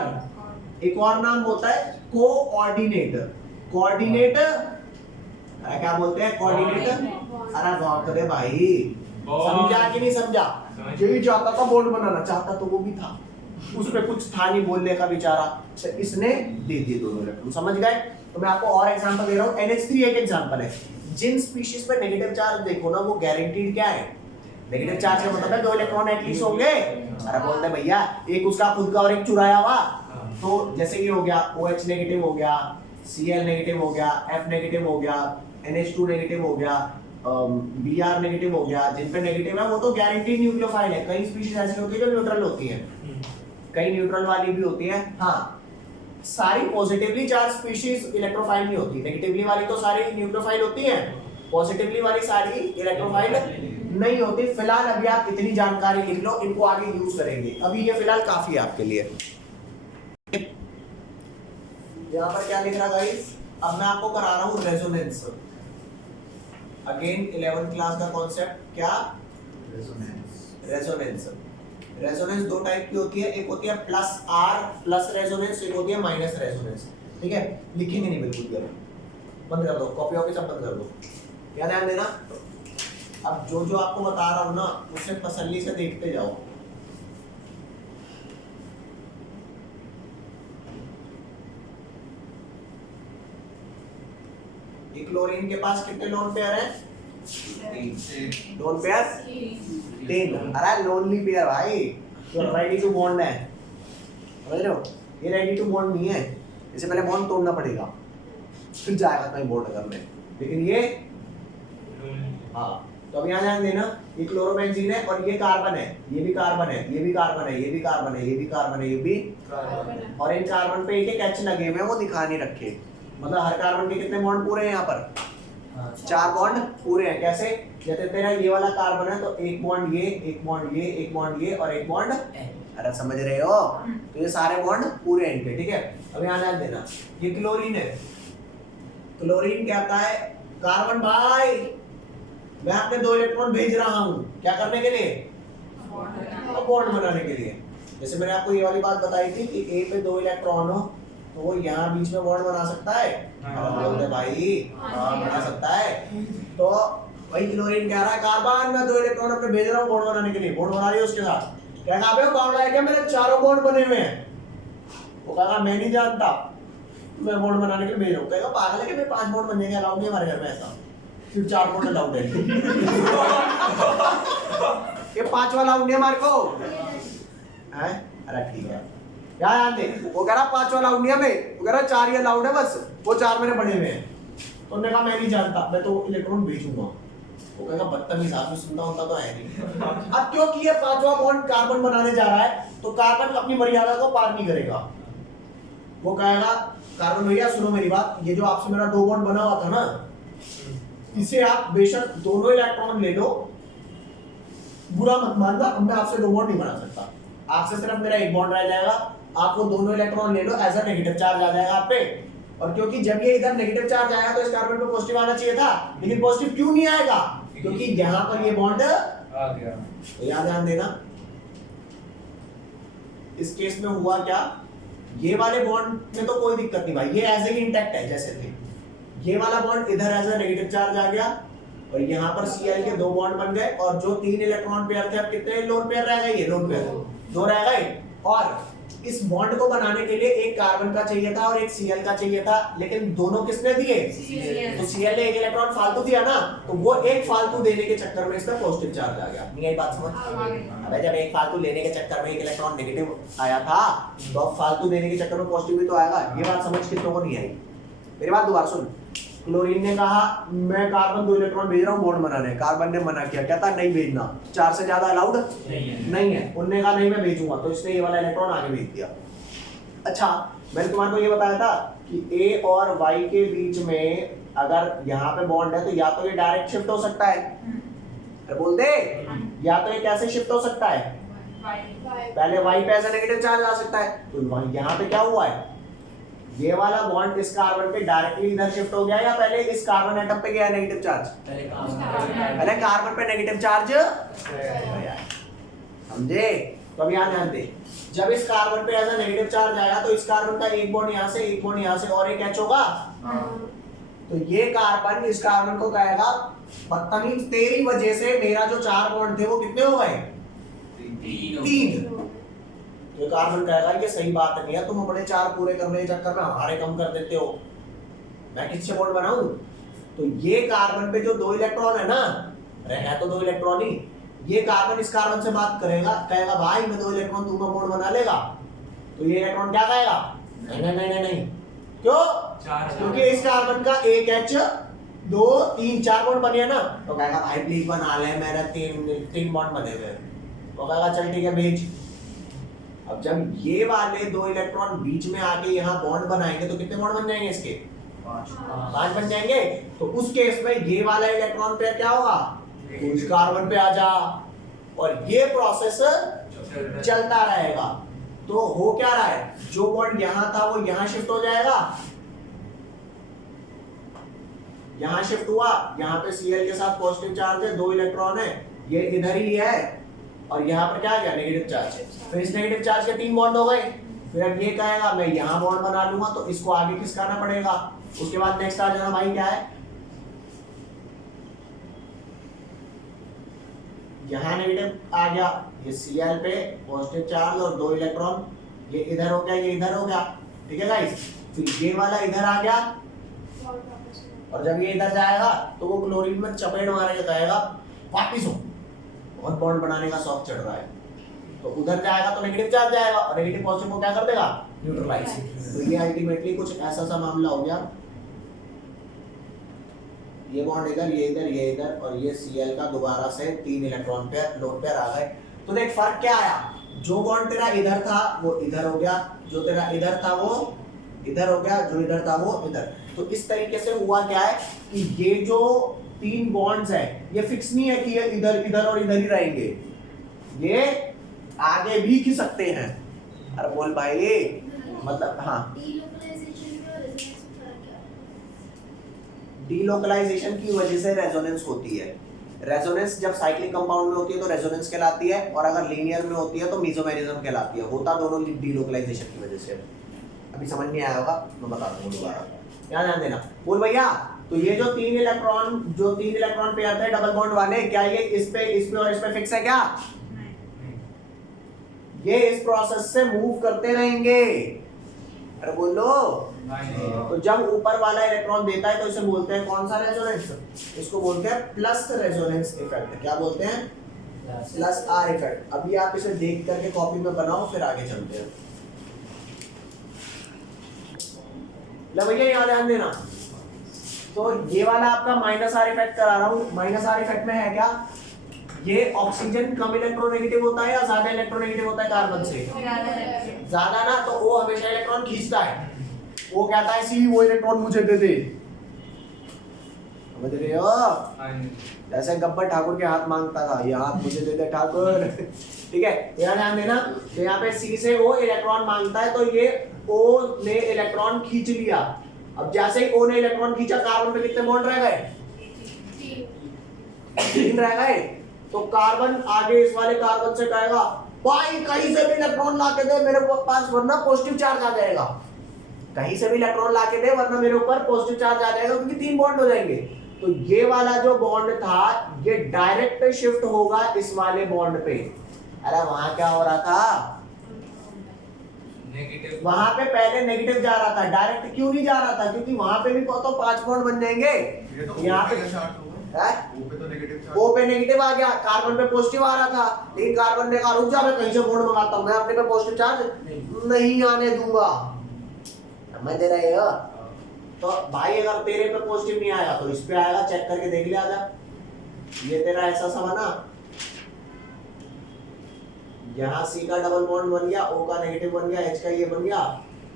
एक और नाम होता है कोऑर्डिनेटर। कोऑर्डिनेटर क्या बोलते हैं? कोऑर्डिनेटर। अरे बात रे भाई, समझा कि नहीं समझा? यही चाहता था बॉन्ड बनाना, चाहता तो वो भी था, उस पे कुछ था नहीं बोलने का बेचारा, तो इसने दे दिए दोनों इलेक्ट्रॉन, समझ गए? तो मैं आपको और एग्जांपल दे रहा हूँ। NH3 एक एग्जांपल है। जिन स्पीशीज पे नेगेटिव चार्ज देखो ना, वो गारंटीड क्या है? नेगेटिव चार्ज का मतलब है 2 इलेक्ट्रॉन एटलीस्ट होंगे। अरे बोलते हैं भैया एक उसका खुद का और एक चुराया हुआ, तो जैसे ये हो गया OH नेगेटिव हो गया, Cl नेगेटिव हो गया, F नेगेटिव हो गया, NH2 नेगेटिव हो गया, Br नेगेटिव हो गया। जिन पे नेगेटिव है वो तो गारंटीड न्यूक्लियोफाइल है। कई स्पीशीज ऐसी होती है जो न्यूट्रल होती है, कई न्यूट्रल वाली भी होती है। हाँ, सारी पॉजिटिवली चार्ज स्पीशीज इलेक्ट्रोफाइल नहीं होती, नेगेटिवली वाली तो सारी न्यूक्लियोफाइल होती है, पॉजिटिवली वाली सारी इलेक्ट्रोफाइल नहीं होती। फिलहाल अभी आप इतनी जानकारी लिख लो, इनको आगे यूज करेंगे, अभी ये फिलहाल काफी है आपके लिए। यहाँ पर क्या लिख रहा गाइस? अब मैं आपको करा रहा हूँ रेजोनेंस। अगेन 11th क्लास का कॉन्सेप्ट क्या? रेजोनेंस। रेजोनेंस 2 टाइप की होती है, एक होती है +R प्लस रेजोनेंस, एक होती है माइनस रेजोनेंस, ठीक है? लिखेंगे नहीं बिल्कुल भी, बंद कर दो कॉपी वॉपी सब बंद कर दो। क्या ध्यान देना। अब जो जो आपको बता रहा हूं ना उसे तसल्ली से देखते जाओ। एक क्लोरीन के पास कितने लोन पेयर है? 3 पेयर 3। अरे लोनली पेयर भाई, जो रेडी टू बॉन्ड है, समझ रहे हो? ये रेडी टू बॉन्ड नहीं है, इसे पहले बॉन्ड तोड़ना पड़ेगा फिर जाएगा कहीं बॉन्ड करने। लेकिन ये हाँ, तो अब यहाँ ध्यान देना, ये क्लोरोबेंजीन है और ये कार्बन है, ये भी कार्बन है, ये भी कार्बन है, ये भी कार्बन है, ये भी कार्बन है, ये भी और इन कार्बन पे एक एच लगे हुए हैं, वो दिखा नहीं रखे। मतलब हर कार्बन के कितने बॉन्ड पूरे हैं यहाँ पर? 4 बॉन्ड पूरे हैं। कैसे? जैसे तेरा ये वाला कार्बन है तो एक बॉन्ड ये, एक बॉन्ड ये, एक बॉन्ड ये और एक बॉन्ड, अरे समझ रहे हो? तो ये सारे बॉन्ड पूरे हैं इनके, ठीक है। अब यहाँ ध्यान देना, ये क्लोरीन है, क्लोरीन कहता है कार्बन भाई मैं अपने 2 इलेक्ट्रॉन भेज रहा हूँ, क्या करने के लिए? बॉन्ड बनाने के लिए। जैसे मैंने आपको ये वाली बात बताई थी कि ए पे 2 इलेक्ट्रॉन हो तो वो यहाँ बीच में बॉन्ड बना सकता है। बोलते भाई बना सकता है। तो वही क्लोरीन कह रहा है कार्बन मैं 2 इलेक्ट्रॉन अपने भेज रहा हूँ बॉन्ड बनाने के लिए। बॉन्ड बना रही है उसके साथ, क्या कहा पे पागल है क्या, मेरे 4 बॉन्ड बने हुए हैं। वो कहा मैं नहीं जानता, मैं बॉन्ड बनाने के लिए भेज रहा हूँ। कहेगा पागल है कि मेरे 5 बॉन्ड बनने के अलाउड नहीं हमारे घर में, ऐसा सिर्फ 4 बॉन्ड अलाउड है। ये 5 वाला अलाउड नहीं हमारे को है। अरे ठीक है, क्या ध्यान दे, वो कह रहा 5 वाला अलाउड नहीं है, वो कह रहा 4 ही अलाउड है, बस वो 4 मैंने बने हुए हैं। तो उन्होंने कहा मैं नहीं जानता, मैं तो इलेक्ट्रॉन भेजूंगा। वो कहेगा बदतमीज आदमी, सुनता होता तो है नहीं। अब क्योंकि ये 5वां बॉन्ड कार्बन बनाने जा रहा है तो कार्बन अपनी मर्यादा को पार नहीं करेगा। वो कहेगा कार्बन भैया सुनो मेरी बात, ये जो आपसे मेरा 2 बॉन्ड बना हुआ था ना, इसे आप बेशक दोनों इलेक्ट्रॉन ले लो, बुरा मत मानना, अब मैं आपसे 2 बॉन्ड नहीं बना सकता, आपसे सिर्फ मेरा 1 बॉन्ड रह जाएगा। आप वो दोनों इलेक्ट्रॉन ले लो, एज अ नेगेटिव चार्ज आ जाएगा आप पे। और क्योंकि जब ये इधर नेगेटिव चार्ज आया तो इस कार्बन पे पॉजिटिव आना चाहिए था, लेकिन पॉजिटिव क्यों नहीं आएगा? क्योंकि यहाँ पर ये बॉन्ड आ गया। तो याद ध्यान देना, इस केस में हुआ क्या, ये वाले बॉन्ड में तो कोई दिक्कत नहीं भाई, ये एज ए इंटैक्ट है जैसे थे। ये वाला बॉन्ड इधर एज अ नेगेटिव चार्ज आ गया और यहाँ पर Cl के 2 बॉन्ड बन गए और जो 3 इलेक्ट्रॉन पेयर थे, अब कितने लोन पेयर रह गए? ये लोन पेयर 2 रह गए। और इस बॉन्ड को बनाने के लिए एक कार्बन का चाहिए था और एक Cl का चाहिए था, लेकिन दोनों किसने दिए? तो Cl ने 1 इलेक्ट्रॉन फालतू दिया ना, तो वो एक फालतू देने के चक्कर में इसका पॉजिटिव चार्ज आ गया। नहीं आई बात समझ? अबे जब एक फालतू लेने के चक्कर में 1 इलेक्ट्रॉन नेगेटिव आया था तो अब फालतू देने के चक्कर में पॉजिटिव भी तो आएगा। ये बात समझ कितनों को नहीं आई? मेरी बात दोबारा सुन। क्लोरीन ने कहा मैं कार्बन 2 इलेक्ट्रॉन भेज रहा हूँ बॉन्ड बनाने, कार्बन ने मना किया, कहता नहीं भेजना, 4 से ज्यादा अलाउड नहीं है। उन्होंने कहा नहीं मैं भेजूंगा, तो इसने ये वाला इलेक्ट्रॉन आगे भेज दिया। अच्छा, मैंने तुम्हारे को ये बताया था कि A और Y के बीच में अगर यहाँ पे बॉन्ड है तो या तो ये डायरेक्ट शिफ्ट हो सकता है, अरे बोल दे, या तो ये कैसे शिफ्ट हो सकता है? पहले Y पे ऐसा नेगेटिव चार्ज आ सकता है, तो यहाँ पे क्या हुआ है, ये वाला बॉन्ड इस कार्बन पे डायरेक्टली इधर शिफ्ट हो गया या पहले इस कार्बन एटम पे गया नेगेटिव चार्ज? पहले कार्बन पे नेगेटिव चार्ज, समझे? तो अब यहाँ ध्यान दे, जब इस कार्बन पे ऐसा नेगेटिव चार्ज आया तो इस कार्बन का 1 बॉन्ड यहाँ से, 1 बॉन्ड यहाँ से और एक H होगा। तो ये कार्बन इस कार्बन को कहेगा बदतमीज तेरी वजह से मेरा जो 4 बॉन्ड थे वो कितने हो गए? 3। तो कार्बन कहेगा ये सही बात नहीं है, तुम अपने 4 पूरे करने के चक्कर में हमारे कम कर देते हो, मैं किससे बॉन्ड बनाऊं? तो ये कार्बन पे जो 2 इलेक्ट्रॉन है ना, है तो 2 इलेक्ट्रॉन ही, ये कार्बन इस कार्बन से बात करेगा, कहेगा भाई मैं 2 इलेक्ट्रॉन तुम बॉन्ड बना लेगा। तो ये इलेक्ट्रॉन क्या कहेगा? नहीं नहीं नहीं नहीं, क्यों? क्योंकि इस कार्बन का 1 H 2 3 4 बॉन्ड बने ना, तो कहेगा भाई प्लीज बना ले, मेरा 3 बॉन्ड बने हुए। तो कहेगा चल ठीक है भेज। अब जब ये वाले 2 इलेक्ट्रॉन बीच में आके यहाँ बॉन्ड बनाएंगे तो कितने बॉन्ड बन जाएंगे इसके? 5 बन जाएंगे। तो उस केस में ये वाला इलेक्ट्रॉन पेयर क्या होगा? उस कार्बन पे आ जा, और ये प्रोसेस चलता रहेगा। तो हो क्या रहा है, जो बॉन्ड यहाँ था वो यहाँ शिफ्ट हो जाएगा, यहाँ शिफ्ट हुआ, यहाँ पे Cl के साथ पॉजिटिव चार्ज है, 2 इलेक्ट्रॉन है, ये इधर ही है, और यहाँ पर क्या आ गया? Negative charge. फिर इस नेगेटिव चार्ज के 3 बॉन्ड हो गए। फिर अब ये कहेगा मैं यहाँ बॉन्ड बना लूंगा, तो इसको आगे खिसकाना पड़ेगा। उसके बाद नेक्स्ट आ जाना भाई क्या है? यहाँ नेगेटिव आ गया, ये Cl पे पॉजिटिव चार्ज और 2 इलेक्ट्रॉन, ये इधर हो गया, ये इधर हो गया, ठीक है गाइस। फिर ये वाला इधर आ गया और जब ये इधर जाएगा तो वो क्लोरीन में चपेट मारेगा, कहेगा वापिस हो, बहुत बॉन्ड बनाने का शौक चढ़ रहा है, तो उधर जाएगा तो नेगेटिव चार्ज जाएगा और नेगेटिव पॉजिटिव को क्या कर देगा, न्यूट्रलाइज। तो ये अल्टीमेटली कुछ ऐसा सा मामला हो गया, ये बॉन्ड इधर, ये इधर, ये इधर, और ये Cl का दोबारा से 3 इलेक्ट्रॉन पेयर लोन पेयर आ गए। तो देख फर्क क्या आया, जो बॉन्ड तेरा इधर था वो इधर हो गया, जो तेरा इधर था वो इधर हो गया, जो इधर था वो इधर। तो इस तरीके से हुआ क्या है कि ये जो 3 बॉन्ड्स है ये फिक्स नहीं है कि ये इधर इधर और इधर ही रहेंगे, ये आगे भी खिसकते हैं। अरे बोल भाई, मतलब हाँ, डीलोकलाइजेशन की वजह से रेजोनेंस होती है। रेजोनेंस जब साइक्लिक कंपाउंड में होती है तो रेजोनेंस कहलाती है, और अगर लीनियर में होती है तो मेसोमेरिज्म कहलाती है। होता दोनों डीलोकलाइजेशन की वजह से। अभी समझ नहीं आया होगा, मैं बता दूंगा दोबारा, यहाँ ध्यान देना। बोल भैया, तो ये जो 3 इलेक्ट्रॉन पेयर थे डबल बॉन्ड वाले, क्या ये इस पे और इस पे फिक्स है क्या? ये इस प्रोसेस से मूव करते रहेंगे। अरे बोलो, तो जब ऊपर वाला इलेक्ट्रॉन देता है तो इसे बोलते हैं कौन सा रेजोनेंस? इसको बोलते हैं प्लस रेजोनेंस इफेक्ट। क्या बोलते हैं? Plus are effect. अभी आप इसे देख करके कॉपी में बनाओ, फिर आगे चलते हैं। ले भैया यहाँ ध्यान देना। तो ये वाला आपका माइनस आर इफेक्ट करा रहा हूँ। माइनस आर इफेक्ट में है क्या? ये ऑक्सीजन कम इलेक्ट्रोनेगेटिव होता है या ज्यादा इलेक्ट्रोनेगेटिव होता है कार्बन से? ज्यादा ना, तो वो हमेशा इलेक्ट्रॉन खींचता है। वो कहता है सी वो इलेक्ट्रॉन मुझे दे दे। समझ रहे हो? जैसे गब्बर ठाकुर के हाथ मांगता था, ये हाथ मुझे दे दे ठाकुर। ठीक है, यहाँ ध्यान देना। तो यहाँ पे सी से ओ इलेक्ट्रॉन मांगता है, तो ये ओ ने इलेक्ट्रॉन खींच लिया। अब जैसे ही ओ ने इलेक्ट्रॉन खींचा, कार्बन पे कितने बॉन्ड रह गए? 3 रह गए। तो कार्बन आगे इस वाले कार्बन से कहेगा भाई कहीं से भी इलेक्ट्रॉन ला के दे मेरे पास, वरना पॉजिटिव चार्ज आ जाएगा। कहीं से भी इलेक्ट्रॉन ला के दे वरना मेरे ऊपर पॉजिटिव चार्ज आ जाएगा, क्योंकि 3 बॉन्ड हो जाएंगे। तो ये वाला जो बॉन्ड था ये डायरेक्ट शिफ्ट होगा इस वाले बॉन्ड पे। अरे वहां क्या हो रहा था? नेगेटिव। वहां पे पहले नेगेटिव जा रहा था, डायरेक्ट क्यों नहीं जा रहा था? क्योंकि वहां पे भी तो 5 बॉन्ड बन जाएंगे। यहाँ पे ओ पे नेगेटिव आ गया, कार्बन पे पॉजिटिव आ रहा था, लेकिन कार्बन ने कहा रुक जा, मैं कहीं से बॉन्ड मंगाता हूं, मैं अपने पे पॉजिटिव चार्ज नहीं आने दूंगा। समझ रहे हो? तो भाई अगर तेरे पे पॉजिटिव नहीं आया तो इस पे आएगा, चेक करके देख ले आजा। ये तेरा ऐसा सा बना, यहाँ सी का डबल बॉन्ड बन गया, ओ का नेगेटिव बन गया, एच का ये बन गया,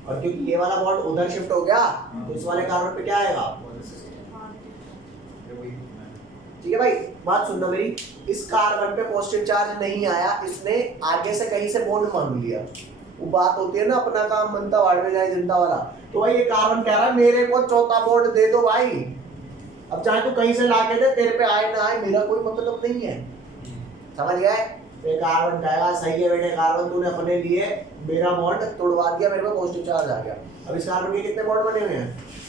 और क्योंकि ये वाला बॉन्ड उधर शिफ्ट हो गया तो इस वाले कार्बन पे क्या आएगा? ठीक है भाई, बात सुनना मेरी। इस कार्बन पे पॉजिटिव चार्ज नहीं आया, इसने आगे से कहीं से बॉन्ड मांग लिया। वो बात होती है ना, अपना काम बनता वाड़ में जाए जनता वाला। तो भाई ये कार्बन कह रहा है मेरे को चौथा बॉन्ड दे दो भाई। अब चाहे तू कहीं से लाके दे, तेरे पे आए ना आए मेरा कोई मतलब नहीं है। समझ गए? तो कार्बन कहेगा सही है बेटे, कार्बन तूने अपने लिए मेरा बॉन्ड तोड़वा दिया, मेरे पे पॉजिटिव चार्ज आ गया। अब इस कार्बन के कितने बॉन्ड बने हुए हैं?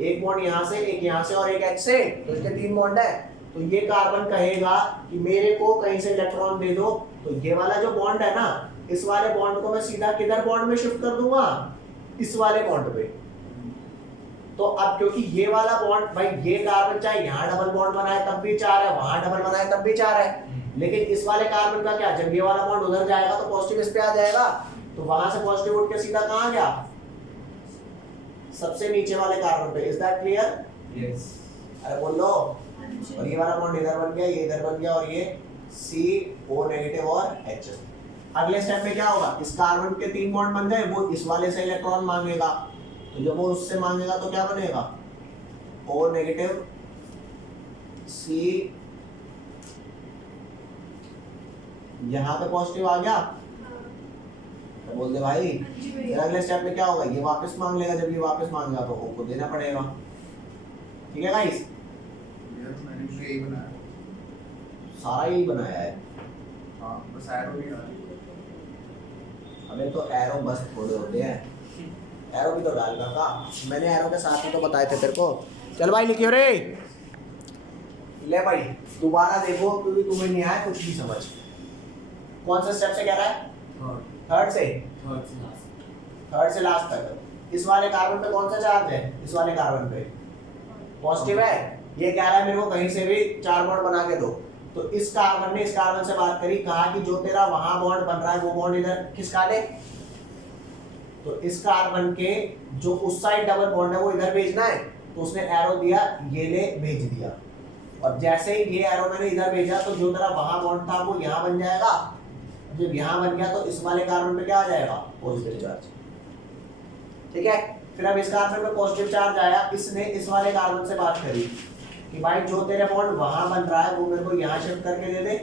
एक बॉन्ड यहाँ से, एक यहाँ से और एक एच से, तो इसके 3 बॉन्ड है। तो ये कार्बन कहेगा कि मेरे को कहीं से इलेक्ट्रॉन दे दो। तो ये वाला जो बॉन्ड है ना, इस वाले बॉन्ड को मैं सीधा किधर बॉन्ड में शिफ्ट कर दूंगा? इस वाले बॉन्ड पे। तो अब क्योंकि ये वाला बॉन्ड, भाई ये कार्बन चाहे यहाँ डबल बॉन्ड बनाए तब भी 4 है, वहां डबल बनाए तब भी 4 है, लेकिन इस वाले कार्बन का क्या, जब ये वाला बॉन्ड उधर जाएगा तो पॉजिटिव इस पे आ जाएगा, तो वहां से पॉजिटिव उठ के सीधा कहाँ गया? सबसे नीचे वाले कार्बन पे। Is that clear? यस। अरे बोलो। और ये वाला बॉन्ड इधर बन गया, ये इधर बन गया, और ये CO नेगेटिव और H। अगले स्टेप में क्या होगा? इस कार्बन के 3 बॉन्ड बन गए, वो इस वाले से इलेक्ट्रॉन मांगेगा, तो जब वो उससे मांगेगा तो क्या बनेगा? O नेगेटिव C, यहाँ पे पॉजिटिव आ गया, तो बोल दे भाई। फिर अगले स्टेप में क्या होगा? ये वापस मांग लेगा, जब ये वापस मांगेगा तो O को देना पड़ेगा। ठीक है गाइस? यही बनाया, सारा यही बनाया है। हाँ बस एरो भी डाल। अबे तो एरो बस थोड़े होते हैं, एरो भी तो डाल कर था। मैंने एरो के साथ ही तो बताए थे तेरे को। चल भाई लिखियो रे। ले भाई दोबारा देखो क्योंकि तुम्हें नहीं आया कुछ भी समझ। कौन सा स्टेप से कह रहा है? थर्ड से लास्ट तक। इस वाले कार्बन पे कौन सा चार्ज है? इस वाले कार्बन पे पॉजिटिव है। ये कह रहा है मेरे को कहीं से भी 4 बॉन्ड बना के दो। तो इस कार्बन ने इस कार्बन से बात करी, कहा कि जो तेरा वहां बॉन्ड बन रहा है वो बॉन्ड इधर खिसका ले। तो इस कार्बन के जो उस साइड डबल बॉन्ड है वो इधर भेजना है, तो उसने एरो दिया, ये ले भेज दिया। और जैसे ही ये एरो मैंने इधर भेजा तो जो तेरा वहां बॉन्ड था वो यहाँ बन जाएगा। जब यहाँ बन गया तो इस वाले कार्बन पे क्या आ जाएगा? Positive charge. ठीक है, फिर अब इस कार्बन पे पॉजिटिव चार्ज आया, इसने इस वाले कार्बन से बात करी कि भाई जो तेरे बॉन्ड वहां बन रहा है वो मेरे को यहाँ शिफ्ट करके दे दे।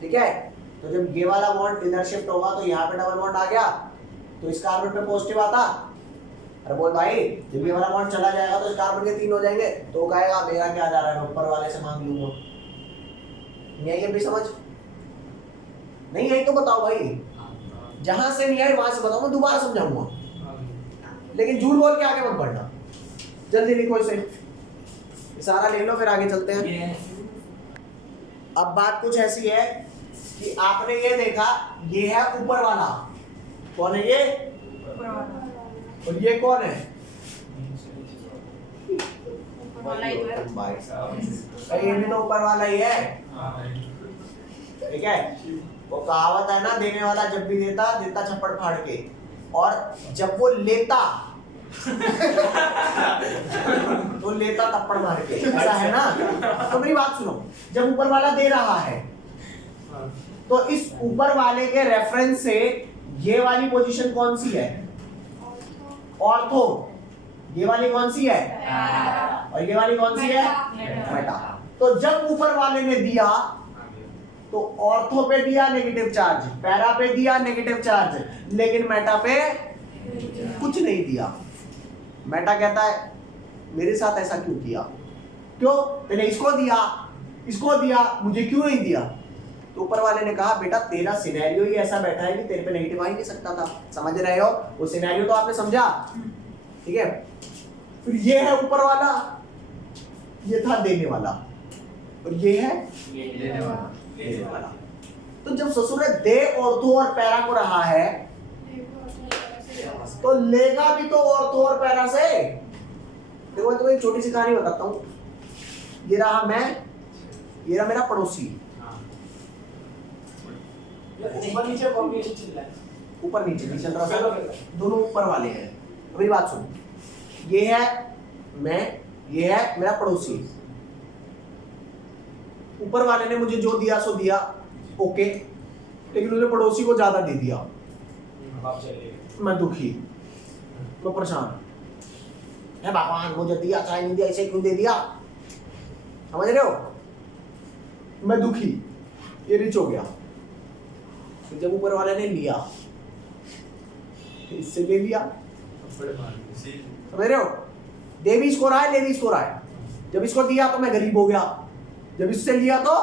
ठीक है, तो जब ये वाला बॉन्ड इधर शिफ्ट होगा तो यहाँ पे डबल बॉन्ड आ गया, तो इस कार्बन पे पॉजिटिव आता। अरे बोल भाई जब ये वाला बॉन्ड चला जाएगा तो इस कार्बन के 3 हो जाएंगे। तो वो कहेगा मेरा क्या जा रहा है, मैं ऊपर वाले से मांग लूंगा। नहीं आई भी समझ? नहीं आई तो बताओ भाई, जहां से नहीं आई वहां से बताओ, मैं दोबारा समझाऊंगा। लेकिन झूठ बोल के आगे मत बढ़ना। जल्दी लिखो इसे, इशारा ले लो फिर आगे चलते हैं। अब बात कुछ ऐसी है कि आपने ये देखा, ये है ऊपर वाला। कौन है ये? और ये कौन है? ये भी तो ऊपर वाला ही है। ठीक है, वो कहावत है ना, देने वाला जब भी देता देता छप्पड़ फाड़ के, और जब वो लेता तो लेता थप्पड़ मार के, ऐसा है ना। तो मेरी बात सुनो, जब ऊपर वाला दे रहा है तो इस ऊपर वाले के रेफरेंस से ये वाली पोजीशन कौन सी है? ऑर्थो। ये वाली कौन सी है? और ये वाली कौन सी है? मेटा। तो जब ऊपर वाले ने दिया तो ऑर्थो पे दिया नेगेटिव चार्ज, पैरा पे दिया नेगेटिव चार्ज, लेकिन मेटा पे कुछ नहीं दिया। मेटा कहता है मेरे साथ ऐसा क्यों किया? क्यों? तूने इसको दिया, मुझे क्यों नहीं दिया? तो ऊपर वाले ने कहा बेटा तेरा सिनेरियो ही ऐसा बैठा है कि तेरे पे नेगेटिव आ ही नहीं सकता था। समझ रहे हो? वो सिनेरियो तो आपने समझा। ठीक है, फिर ये है ऊपर वाला, ये था देने वाला, और ये है लेने वाला। तो जब ससुर दे ऑर्थो और पैरा को रहा है तो लेगा भी तो ऑर्थो और पैरा से। देखो मैं तुम्हें एक छोटी सी कहानी बताता हूँ। ये रहा मैं, ये रहा मेरा पड़ोसी। ऊपर नीचे कॉम्बिनेशन चल रहा है। ऊपर नीचे नहीं चल रहा था, दोनों ऊपर वाले हैं। मेरी बात सुनो, ये है मैं, ये है मेरा पड़ोसी। ऊपर वाले ने मुझे जो दिया सो दिया, ओके, लेकिन उसने पड़ोसी को ज्यादा दे दिया। मैं दुखी, मैं परेशान है। भगवान मुझे दिया चाहे नहीं दिया, इसे क्यों दे दिया? समझ रहे हो? मैं दुखी, ये रिच हो गया। फिर जब ऊपर वाले ने लिया, इससे ले लिया। समझ रहे हो? दे भी इसको रहा है, ले भी इसको रहा है। जब इसको दिया तो मैं गरीब हो गया, जब इससे लिया तो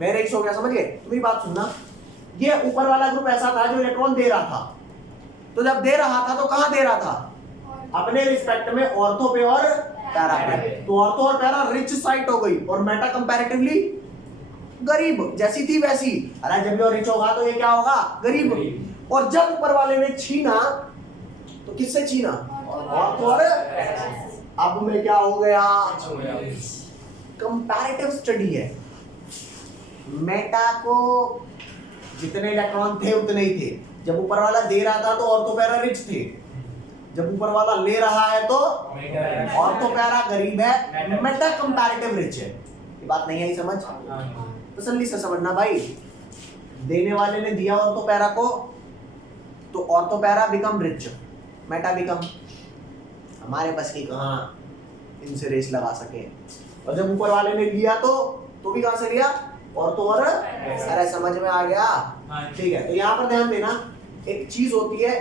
मैं रिच हो गया। समझ गए? तो मेरी बात सुनना, ये ऊपर वाला ग्रुप ऐसा था जो इलेक्ट्रॉन दे रहा था। तो जब दे रहा था तो कहां दे रहा था? अपने रिस्पेक्ट में ऑर्थो पे और पैरा पे। तो ऑर्थो और पैरा रिच साइट हो गई और मेटा कंपैरेटिवली गरीब, जैसी थी वैसी। अरे जब ये रिच होगा तो ये क्या होगा? गरीब। और जब ऊपर वाले ने छीना तो किससे छीना? ऑर्थो और अब में क्या हो गया? कंपैरेटिव स्टडी है। मेटा को जितने इलेक्ट्रॉन थे उतने ही थे। जब ऊपर वाला दे रहा था तो ऑर्थो पैरा रिच थे, जब ऊपर वाला ले रहा है तो ऑर्थो पैरा गरीब है, मेटा कंपैरेटिव रिच है। ये बात नहीं आई समझ? तसल्ली से समझना भाई। देने वाले ने दिया ऑर्थो पैरा को तो ortho para become rich, Meta become हमारे बस की कहां इनसे रेस लगा सके। और जब ऊपर वाले ने लिया तो भी कहां से लिया? ऑर्थो और अरे समझ में आ गया? ठीक है, तो यहाँ पर ध्यान देना, एक चीज होती है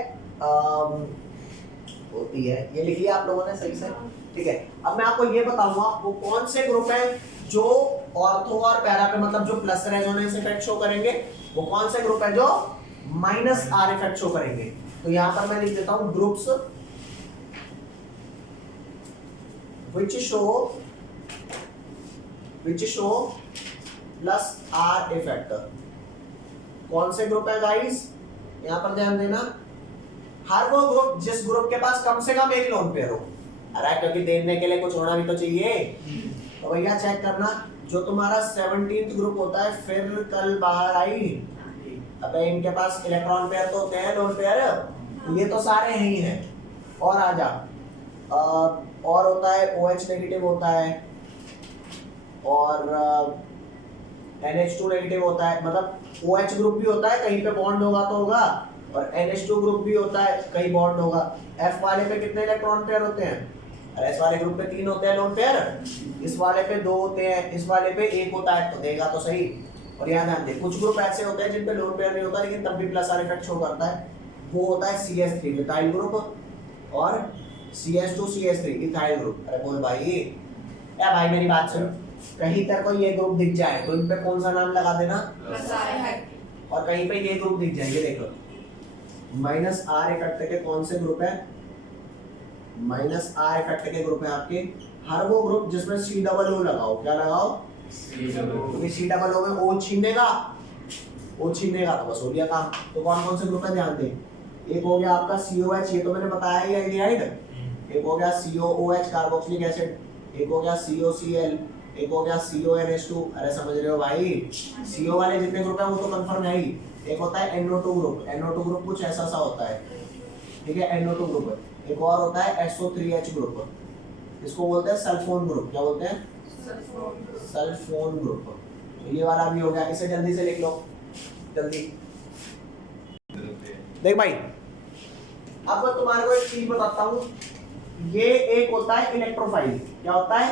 ये लिख लिया आप लोगों ने सही से? ठीक है, अब मैं आपको ये बताऊंगा वो कौन से ग्रुप है जो ऑर्थो और पैरा पे, मतलब जो प्लस रेजोनेंस इफेक्ट शो करेंगे, वो कौन से ग्रुप है जो माइनस आर इफेक्ट शो करेंगे। तो यहाँ पर मैं लिख देता हूं groups which show which show plus are effect. कौन से ग्रुप है गाइस, यहाँ पर ध्यान देना, हर वो ग्रुप जिस ग्रुप के पास कम से कम एक लोन पेयर हो। अरे क्योंकि देने के लिए कुछ होना भी तो चाहिए। तो भैया चेक करना, जो तुम्हारा 17th ग्रुप होता है, फिर कल बाहर आई, अबे इनके पास इलेक्ट्रॉन पेयर तो होते हैं, लोन पेयर, ये तो सारे ही हैं। और आजा, और होता है OH नेगेटिव होता है, और NH2 नेगेटिव होता है, मतलब OH ग्रुप भी होता है, कहीं पे बॉन्ड होगा तो होगा, और NH2 ग्रुप भी होता है, कहीं बॉन्ड होगा। F वाले पे कितने इलेक्ट्रॉन पेयर होते हैं, और S वाले ग्रुप पे 3 होते हैं लोन पेयर, इस वाले पे 2 होते हैं, इस वाले पे 1 होता है, तो देगा तो सही। और यहाँ ध्यान दे, कुछ ग्रुप ऐसे होते हैं जिन पे लोन पेयर नहीं होता लेकिन तब भी प्लस आर इफेक्ट शो करता है, वो होता है CH3 मिथाइल ग्रुप और CH2 CH3 इथाइल ग्रुप। अरे बोल भाई, या भाई मेरी बात सुन, कहीं तेरे को ये ग्रुप दिख जाए तो इन पे कौन सा नाम लगा देना, और कहीं पे ये ग्रुप दिख जाए, ये देखो माइनस आर इफेक्ट के कौन से ग्रुप है, माइनस आर इफेक्ट के ग्रुप है आपके हर वो ग्रुप जिसमें C+O लगाओ। क्या लगाओ, क्योंकि C+O में O छीनेगा, O छीनेगा तो बस हो गया काम। तो कौन कौन से ग्रुप है ध्यान दें, एक हो गया आपका COH, ये तो मैंने बताया ही एल्डिहाइड, एक हो गया COOH कार्बोक्सिलिक एसिड, एक हो गया COCl, एक हो गया CONH2। अरे समझ रहे हो भाई, CO वाले जितने ग्रुप है वो तो कंफर्म है ही। एक होता है NO2 ग्रुप, NO2 ग्रुप कुछ ऐसा सा होता है, ठीक है, NO2 ग्रुप। एक और होता है SO3H ग्रुप, इसको बोलते हैं सल्फोन ग्रुप। क्या बोलते हैं, सल्फोन ग्रुप। तो ये वाला भी हो गया, इसे जल्दी से लिख लो, जल्दी। देख भाई, अब तुम्हारे को एक चीज बताता हूँ, ये एक होता है इलेक्ट्रोफाइल। क्या होता है,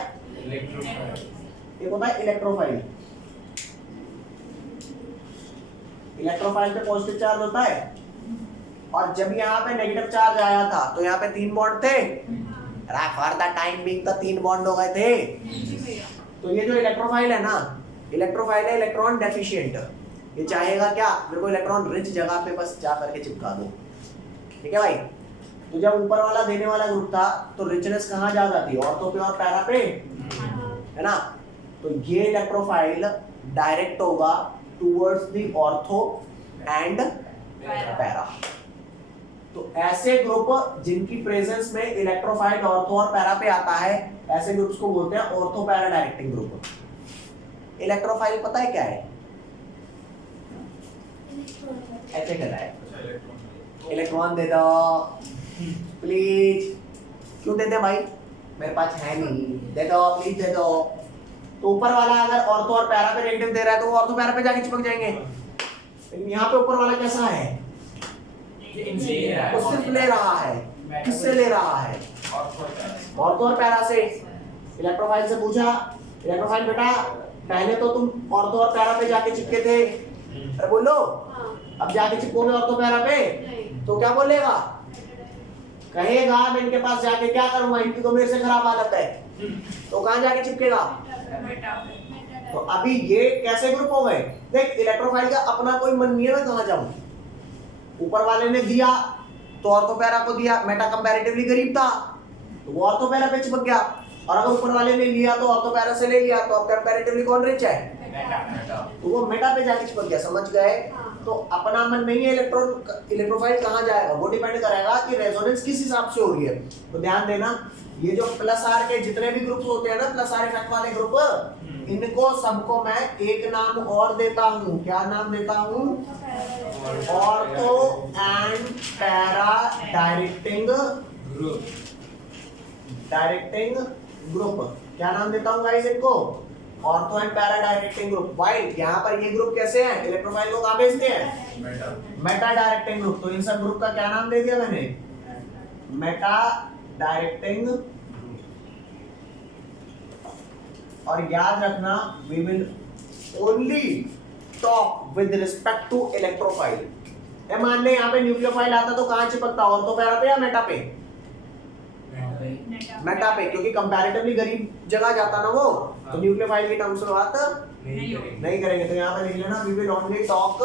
एक होता है इलेक्ट्रोफाइल। इलेक्ट्रोफाइल पे पॉजिटिव चार्ज होता है, और जब यहाँ पे नेगेटिव चार्ज आया था तो यहाँ पे 3 बॉन्ड थे, फॉर द टाइम बीइंग तो 3 बॉन्ड हो गए थे। तो ये जो इलेक्ट्रोफाइल है ना, इलेक्ट्रोफाइल है इलेक्ट्रॉन डेफिशिएंट। ये चाहेगा क्या, मेरे को इलेक्ट्रॉन रिच जगह पे बस जा करके चिपका दो, ठीक है भाई। तो जब ऊपर वाला देने वाला ग्रुप था तो रिचनेस कहाँ ज्यादा थी, ऑर्थो पे और पैरा पे, है ना। तो ये इलेक्ट्रोफाइल डायरेक्ट होगा towards the ortho and para. तो ऐसे ग्रुप जिनकी प्रेजेंस में इलेक्ट्रोफाइल ऑर्थो और पैरा पे आता है, ऐसे ग्रुप्स को बोलते हैं ortho para directing group. Electrophile पता है क्या है, ऐसे कहता है, इलेक्ट्रॉन दे दो प्लीज। क्यों देते भाई, मेरे पास है नहीं, दे दो प्लीज दे दो। तो ऊपर वाला अगर ऑर्थो और पैरा पे नेगेटिव दे रहा है तो वो ऑर्थो पैरा पे जाके चिपक जाएंगे। लेकिन यहाँ पे ऊपर वाला कैसा है, वो सिर्फ ले रहा है, किससे ले रहा है, ऑर्थो और पैरा से। इलेक्ट्रोफाइल से पूछा, इलेक्ट्रोफाइल बेटा पहले तो तुम ऑर्थो और पैरा पे जाके चिपके थे, अरे बोलो, अब जाके चिपकोगे ऑर्थो पैरा पे तो क्या बोलेगा, कहेगा मैं इनके पास जाके क्या करूंगा, इनकी तो मेरे से खराब हालत है। तो कहां जाके चिपकेगा, तो अभी ये कैसे ग्रुप हो गए। देख इलेक्ट्रोफाइल का अपना कोई मन नहीं है मैं कहां जाऊं, ऊपर वाले ने दिया तो ऑर्थो पैरा को दिया, मेटा कंपैरेटिवली गरीब था तो वो ऑर्थो पैरा पे चिपक गया, और अगर ऊपर वाले ने लिया तो ऑर्थो पैरा से ले लिया तो कंपैरेटिवली कौन रिच है, तो वो मेटा पे जाके चिपक गया। समझ गए। तो अपना मन नहीं है इलेक्ट्रोफाइल कहां जाएगा, वो डिपेंड करेगा कि रेजोनेंस किस हिसाब से हो रही है। तो ध्यान देना, ये जो प्लस आर के जितने भी ग्रुप्स होते हैं ना, प्लस आर इफेक्ट वाले ग्रुप, इनको सबको मैं एक नाम और देता हूं। क्या नाम देता हूं, ortho and para directing group. क्या नाम देता हूं गाइस इनको, ortho and para directing group. While यहाँ पर ये ग्रुप कैसे हैं, इलेक्ट्रोफाइल को कहां भेजते हैं, मेटा डायरेक्टिंग ग्रुप। तो इन सब ग्रुप का क्या नाम दे दिया मैंने, मेटा डायरेक्टिंग। और याद रखना, we will only talk with respect to electrophile. मान ले यहाँ पे न्यूक्लियोफाइल आता तो कहां चिपकता, ऑर्थो पैरा पे या मेटा पे, मेटा पे, क्योंकि कंपैरेटिवली गरीब जगह जाता ना वो, तो न्यूक्लियोफाइल की टर्म्स में बात नहीं करेंगे। तो यहाँ पे लिख लेना, we will only talk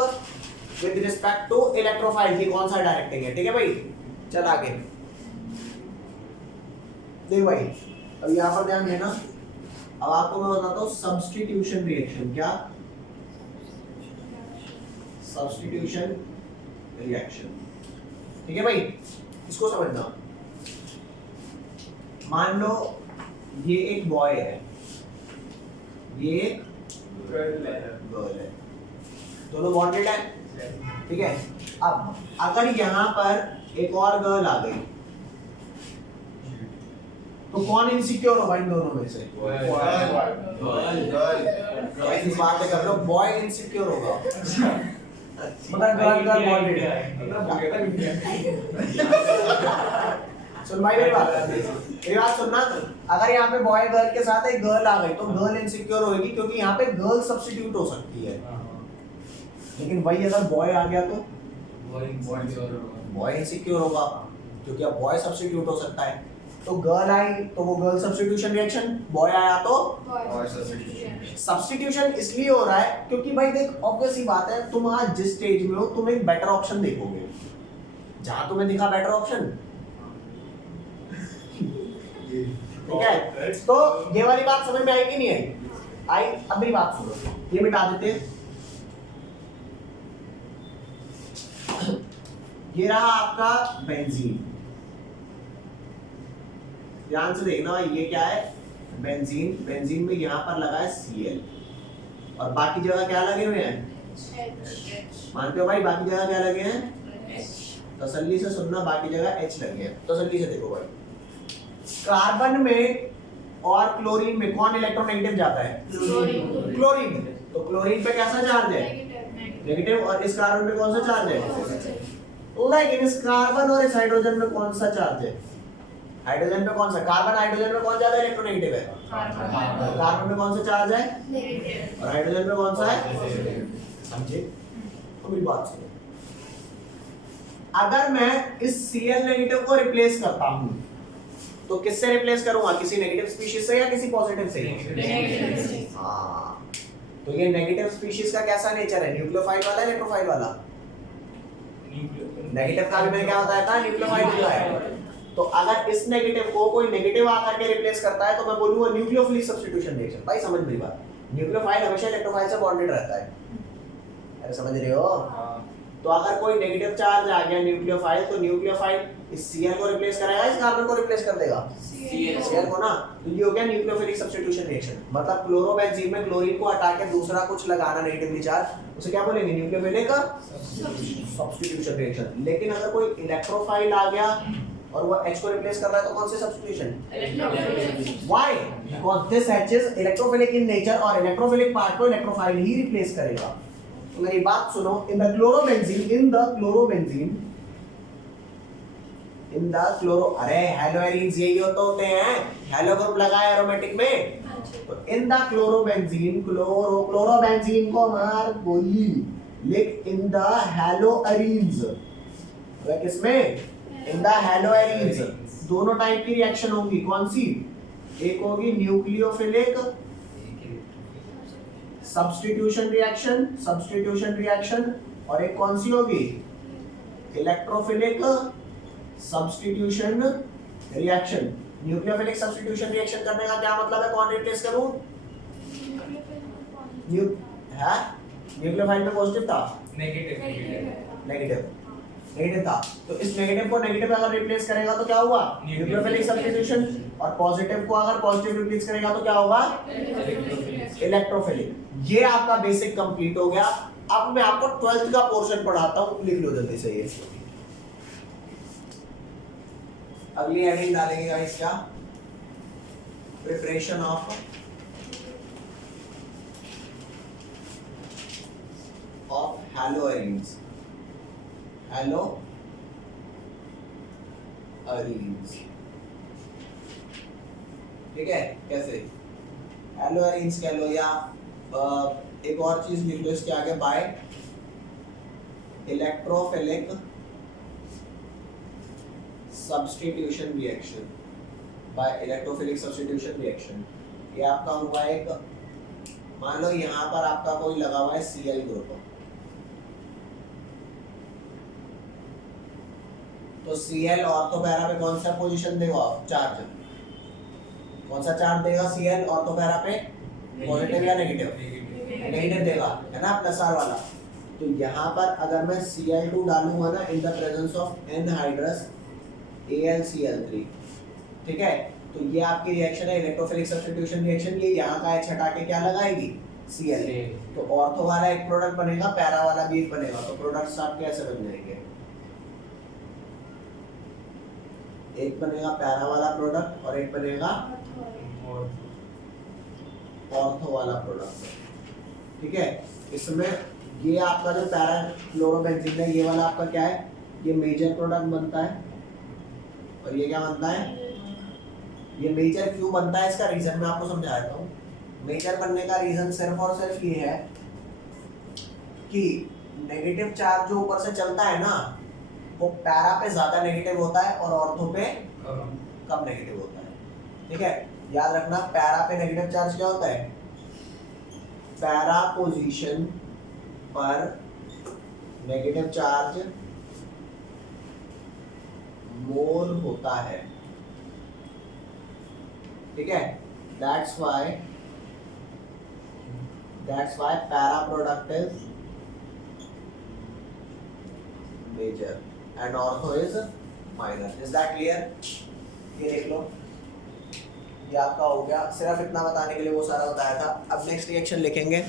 with respect to electrophile की कौन सा डायरेक्टिंग है, ठीक है भाई। चल आगे देख भाई, अब यहाँ पर ध्यान देना, अब आपको मैं बताता हूँ सब्स्टिट्यूशन रिएक्शन। क्या? Substitution reaction. ठीक है भाई, इसको समझना। मान लो ये एक बॉय है, ये एक गर्ल है, दोनों बॉन्डेड है। ठीक है, अब अगर यहाँ पर एक और गर्ल आ गई तो कौन इनसिक्योर होगा इन दोनों में से? ऐसी बातें कर लो, बॉय इनसिक्योर होगा। मतलब गर्ल गर्ल बॉन्डेड है। सुन भाई मेरी बात सुनना। अगर यहाँ पे बॉय गर्ल के साथ एक गर्ल आ गई तो गर्ल इनसिक्योर होगी, क्योंकि यहाँ पे गर्ल सब्स्टिट्यूट हो सकती है। लेकिन वही अगर बॉय आ गया तो बॉय इनसिक्योर होगा, क्योंकि अब बॉय सब्स्टिट्यूट हो सकता है। तो गर्ल आई तो वो गर्ल सब्स्टिट्यूशन रिएक्शन, बॉय आया तो सब्स्टिट्यूशन। इसलिए हो रहा है क्योंकि भाई देख, ऑब्वियस ही बात है, तुम आज जिस स्टेज में हो तुम एक बेटर ऑप्शन देखोगे, जहां तुम्हें दिखा बेटर ऑप्शन। ठीक है, तो ये वाली बात समझ में आई कि नहीं आई? आई। अब मेरी बात सुनो, ये मिटा देते हैं। ये रहा आपका बेंजीन, ध्यान से देखना भाई, ये क्या है? बेंजीन। बेंजीन में यहाँ पर लगा है Cl और बाकी जगह क्या लगे हुए हैं? मानते हो भाई, बाकी जगह क्या लगे हैं? तसल्ली से सुनना, बाकी जगह H लगे हैं। तसल्ली से देखो भाई, कार्बन में और क्लोरीन में कौन इलेक्ट्रोनेगेटिव जाता है? क्लोरीन। तो क्लोरीन पे कैसा चार्ज है? नेगेटिव। और इस कार्बन पे कौन सा चार्ज है? लेकिन इस कार्बन और इस हाइड्रोजन में कौन सा चार्ज है? हाइड्रोजन पे कौन सा? कार्बन हाइड्रोजन में कौन ज्यादा इलेक्ट्रोनेगेटिव है? कार्बन में कौन सा चार्ज है? और हाइड्रोजन में कौन सा है? समझे? तो मेरी बात सुनो, अगर मैं इस Cl नेगेटिव को रिप्लेस करता हूं तो किससे रिप्लेस करूंगा? किसी नेगेटिव स्पीशीज से या किसी पॉजिटिव से? हाँ, तो ये नेगेटिव स्पीशीज का कैसा नेचर है? न्यूक्लियोफाइल वाला, इलेक्ट्रोफाइल वाला? नेगेटिव का भी मैंने क्या बताया था? न्यूक्लियोफाइल होता है। तो अगर इस नेगेटिव को कोई नेगेटिव आकर के रिप्लेस करता है तो मैं बोलूंगा न्यूक्लियोफिलिक सब्स्टिट्यूशन रिएक्शन। भाई समझ मेरी बात, न्यूक्लियोफाइल हमेशा इलेक्ट्रोफाइल से बॉन्डेड रहता है। अरे समझ रहे हो? तो अगर कोई नेगेटिव चार्ज आ गया न्यूक्लियोफाइल, तो न्यूक्लियोफाइल इस Cl को रिप्लेस करेगा, इस कार्बन को रिप्लेस कर देगा? Cl को ना। तो ये हो गया न्यूक्लियोफिलिक सब्स्टिट्यूशन रिएक्शन। मतलब क्लोरोबेंजीन में क्लोरीन को हटा के दूसरा कुछ लगाना नेगेटिवली चार्ज, उसे क्या बोलेंगे? Nucleophilic substitution reaction. लेकिन अगर कोई इलेक्ट्रोफाइल आ गया और वो H को रिप्लेस कर रहा है तो कौन से substitution? Why? Because this H is electrophilic in nature और इलेक्ट्रोफिलिक पार्ट को इलेक्ट्रोफाइल ही रिप्लेस करेगा। तो मेरी बात सुनो, in the अरे हेलोएरीन्स यही होते हैं, हेलो ग्रुप लगा है एरोमेटिक में। तो इन द क्लोरोबेंजीन, क्लोरोबेंजीन को मार गोली, लिख इन द हेलोएरीन्स। किसमें? In the haloarenes. दोनों टाइप की रिएक्शन होंगी, कौन सी? एक होगी न्यूक्लियोफिलिक सब्स्टिट्यूशन रिएक्शन, और एक कौन सी होगी? Electrophilic substitution reaction. Nucleophilic substitution reaction करने का क्या मतलब है? कौन रिप्लेस करूं? न्यूक्लियोफाइल में पॉजिटिव था, नेगेटिव था। तो इस नेगेटिव को नेगेटिव अगर रिप्लेस करेगा तो क्या हुआ? Nucleophilic substitution. और पॉजिटिव को अगर पॉजिटिव रिप्लेस करेगा तो क्या होगा? इलेक्ट्रोफिलिक। ये आपका बेसिक कंप्लीट हो गया। अब मैं आपको 12th का पोर्शन पढ़ाता हूं, लिख लो जल्दी से। ये अगली हेडिंग डालेंगे गाइस, क्या? Preparation of haloarenes. ठीक है? कैसे? हेलोएरीन्स कह लो, या एक और चीज लिख लो इसके आगे, by electrophilic substitution reaction. By electrophilic substitution reaction. ये आपका हुआ एक, मान लो यहाँ पर आपका कोई लगा हुआ है Cl ग्रुप, तो Cl ऑर्थो पैरा पे कौन सा पोजीशन देगा? चार्ज। कौन सा चार्ज देगा Cl ऑर्थो पैरा पे? पॉजिटिव या नेगेटिव? नेगेटिव देगा, है ना, प्लस आर वाला। तो यहाँ पर अगर मैं Cl2 डालूंगा ना in the presence of anhydrous AlCl3, ठीक है, तो ये आपकी रिएक्शन है इलेक्ट्रोफिलिक सब्स्टिट्यूशन रिएक्शन। ये यहाँ का H हटा के क्या लगाएगी? Cl। तो ऑर्थो वाला एक प्रोडक्ट बनेगा, पैरा वाला भी एक बनेगा। तो प्रोडक्ट्स आप कैसे बन जाएंगे? एक बनेगा पैरा वाला प्रोडक्ट और एक बनेगा ऑर्थो वाला प्रोडक्ट, ठीक है। इसमें ये आपका जो पैरा फ्लोरोबेंजीन है, ये वाला आपका क्या है? ये मेजर प्रोडक्ट बनता है। और ये क्या बनता है? ये मेजर क्यों बनता है, इसका रीजन मैं आपको समझा देता हूँ। मेजर बनने का रीजन सिर्फ और सिर्फ ये है कि नेगेटिव चार्ज जो ऊपर से चलता है ना, वो पैरा पे ज्यादा नेगेटिव होता है और ऑर्थो पे कम नेगेटिव होता है, ठीक है। याद रखना, पैरा पे नेगेटिव चार्ज क्या होता है? पैरा पोजीशन पर नेगेटिव चार्ज मोल होता है, ठीक है। That's why para product is major and ortho is minor. Is that clear? ये देख लो, ये आपका हो गया। सिर्फ इतना बताने के लिए वो सारा बताया था। अब नेक्स्ट रिएक्शन लिखेंगे।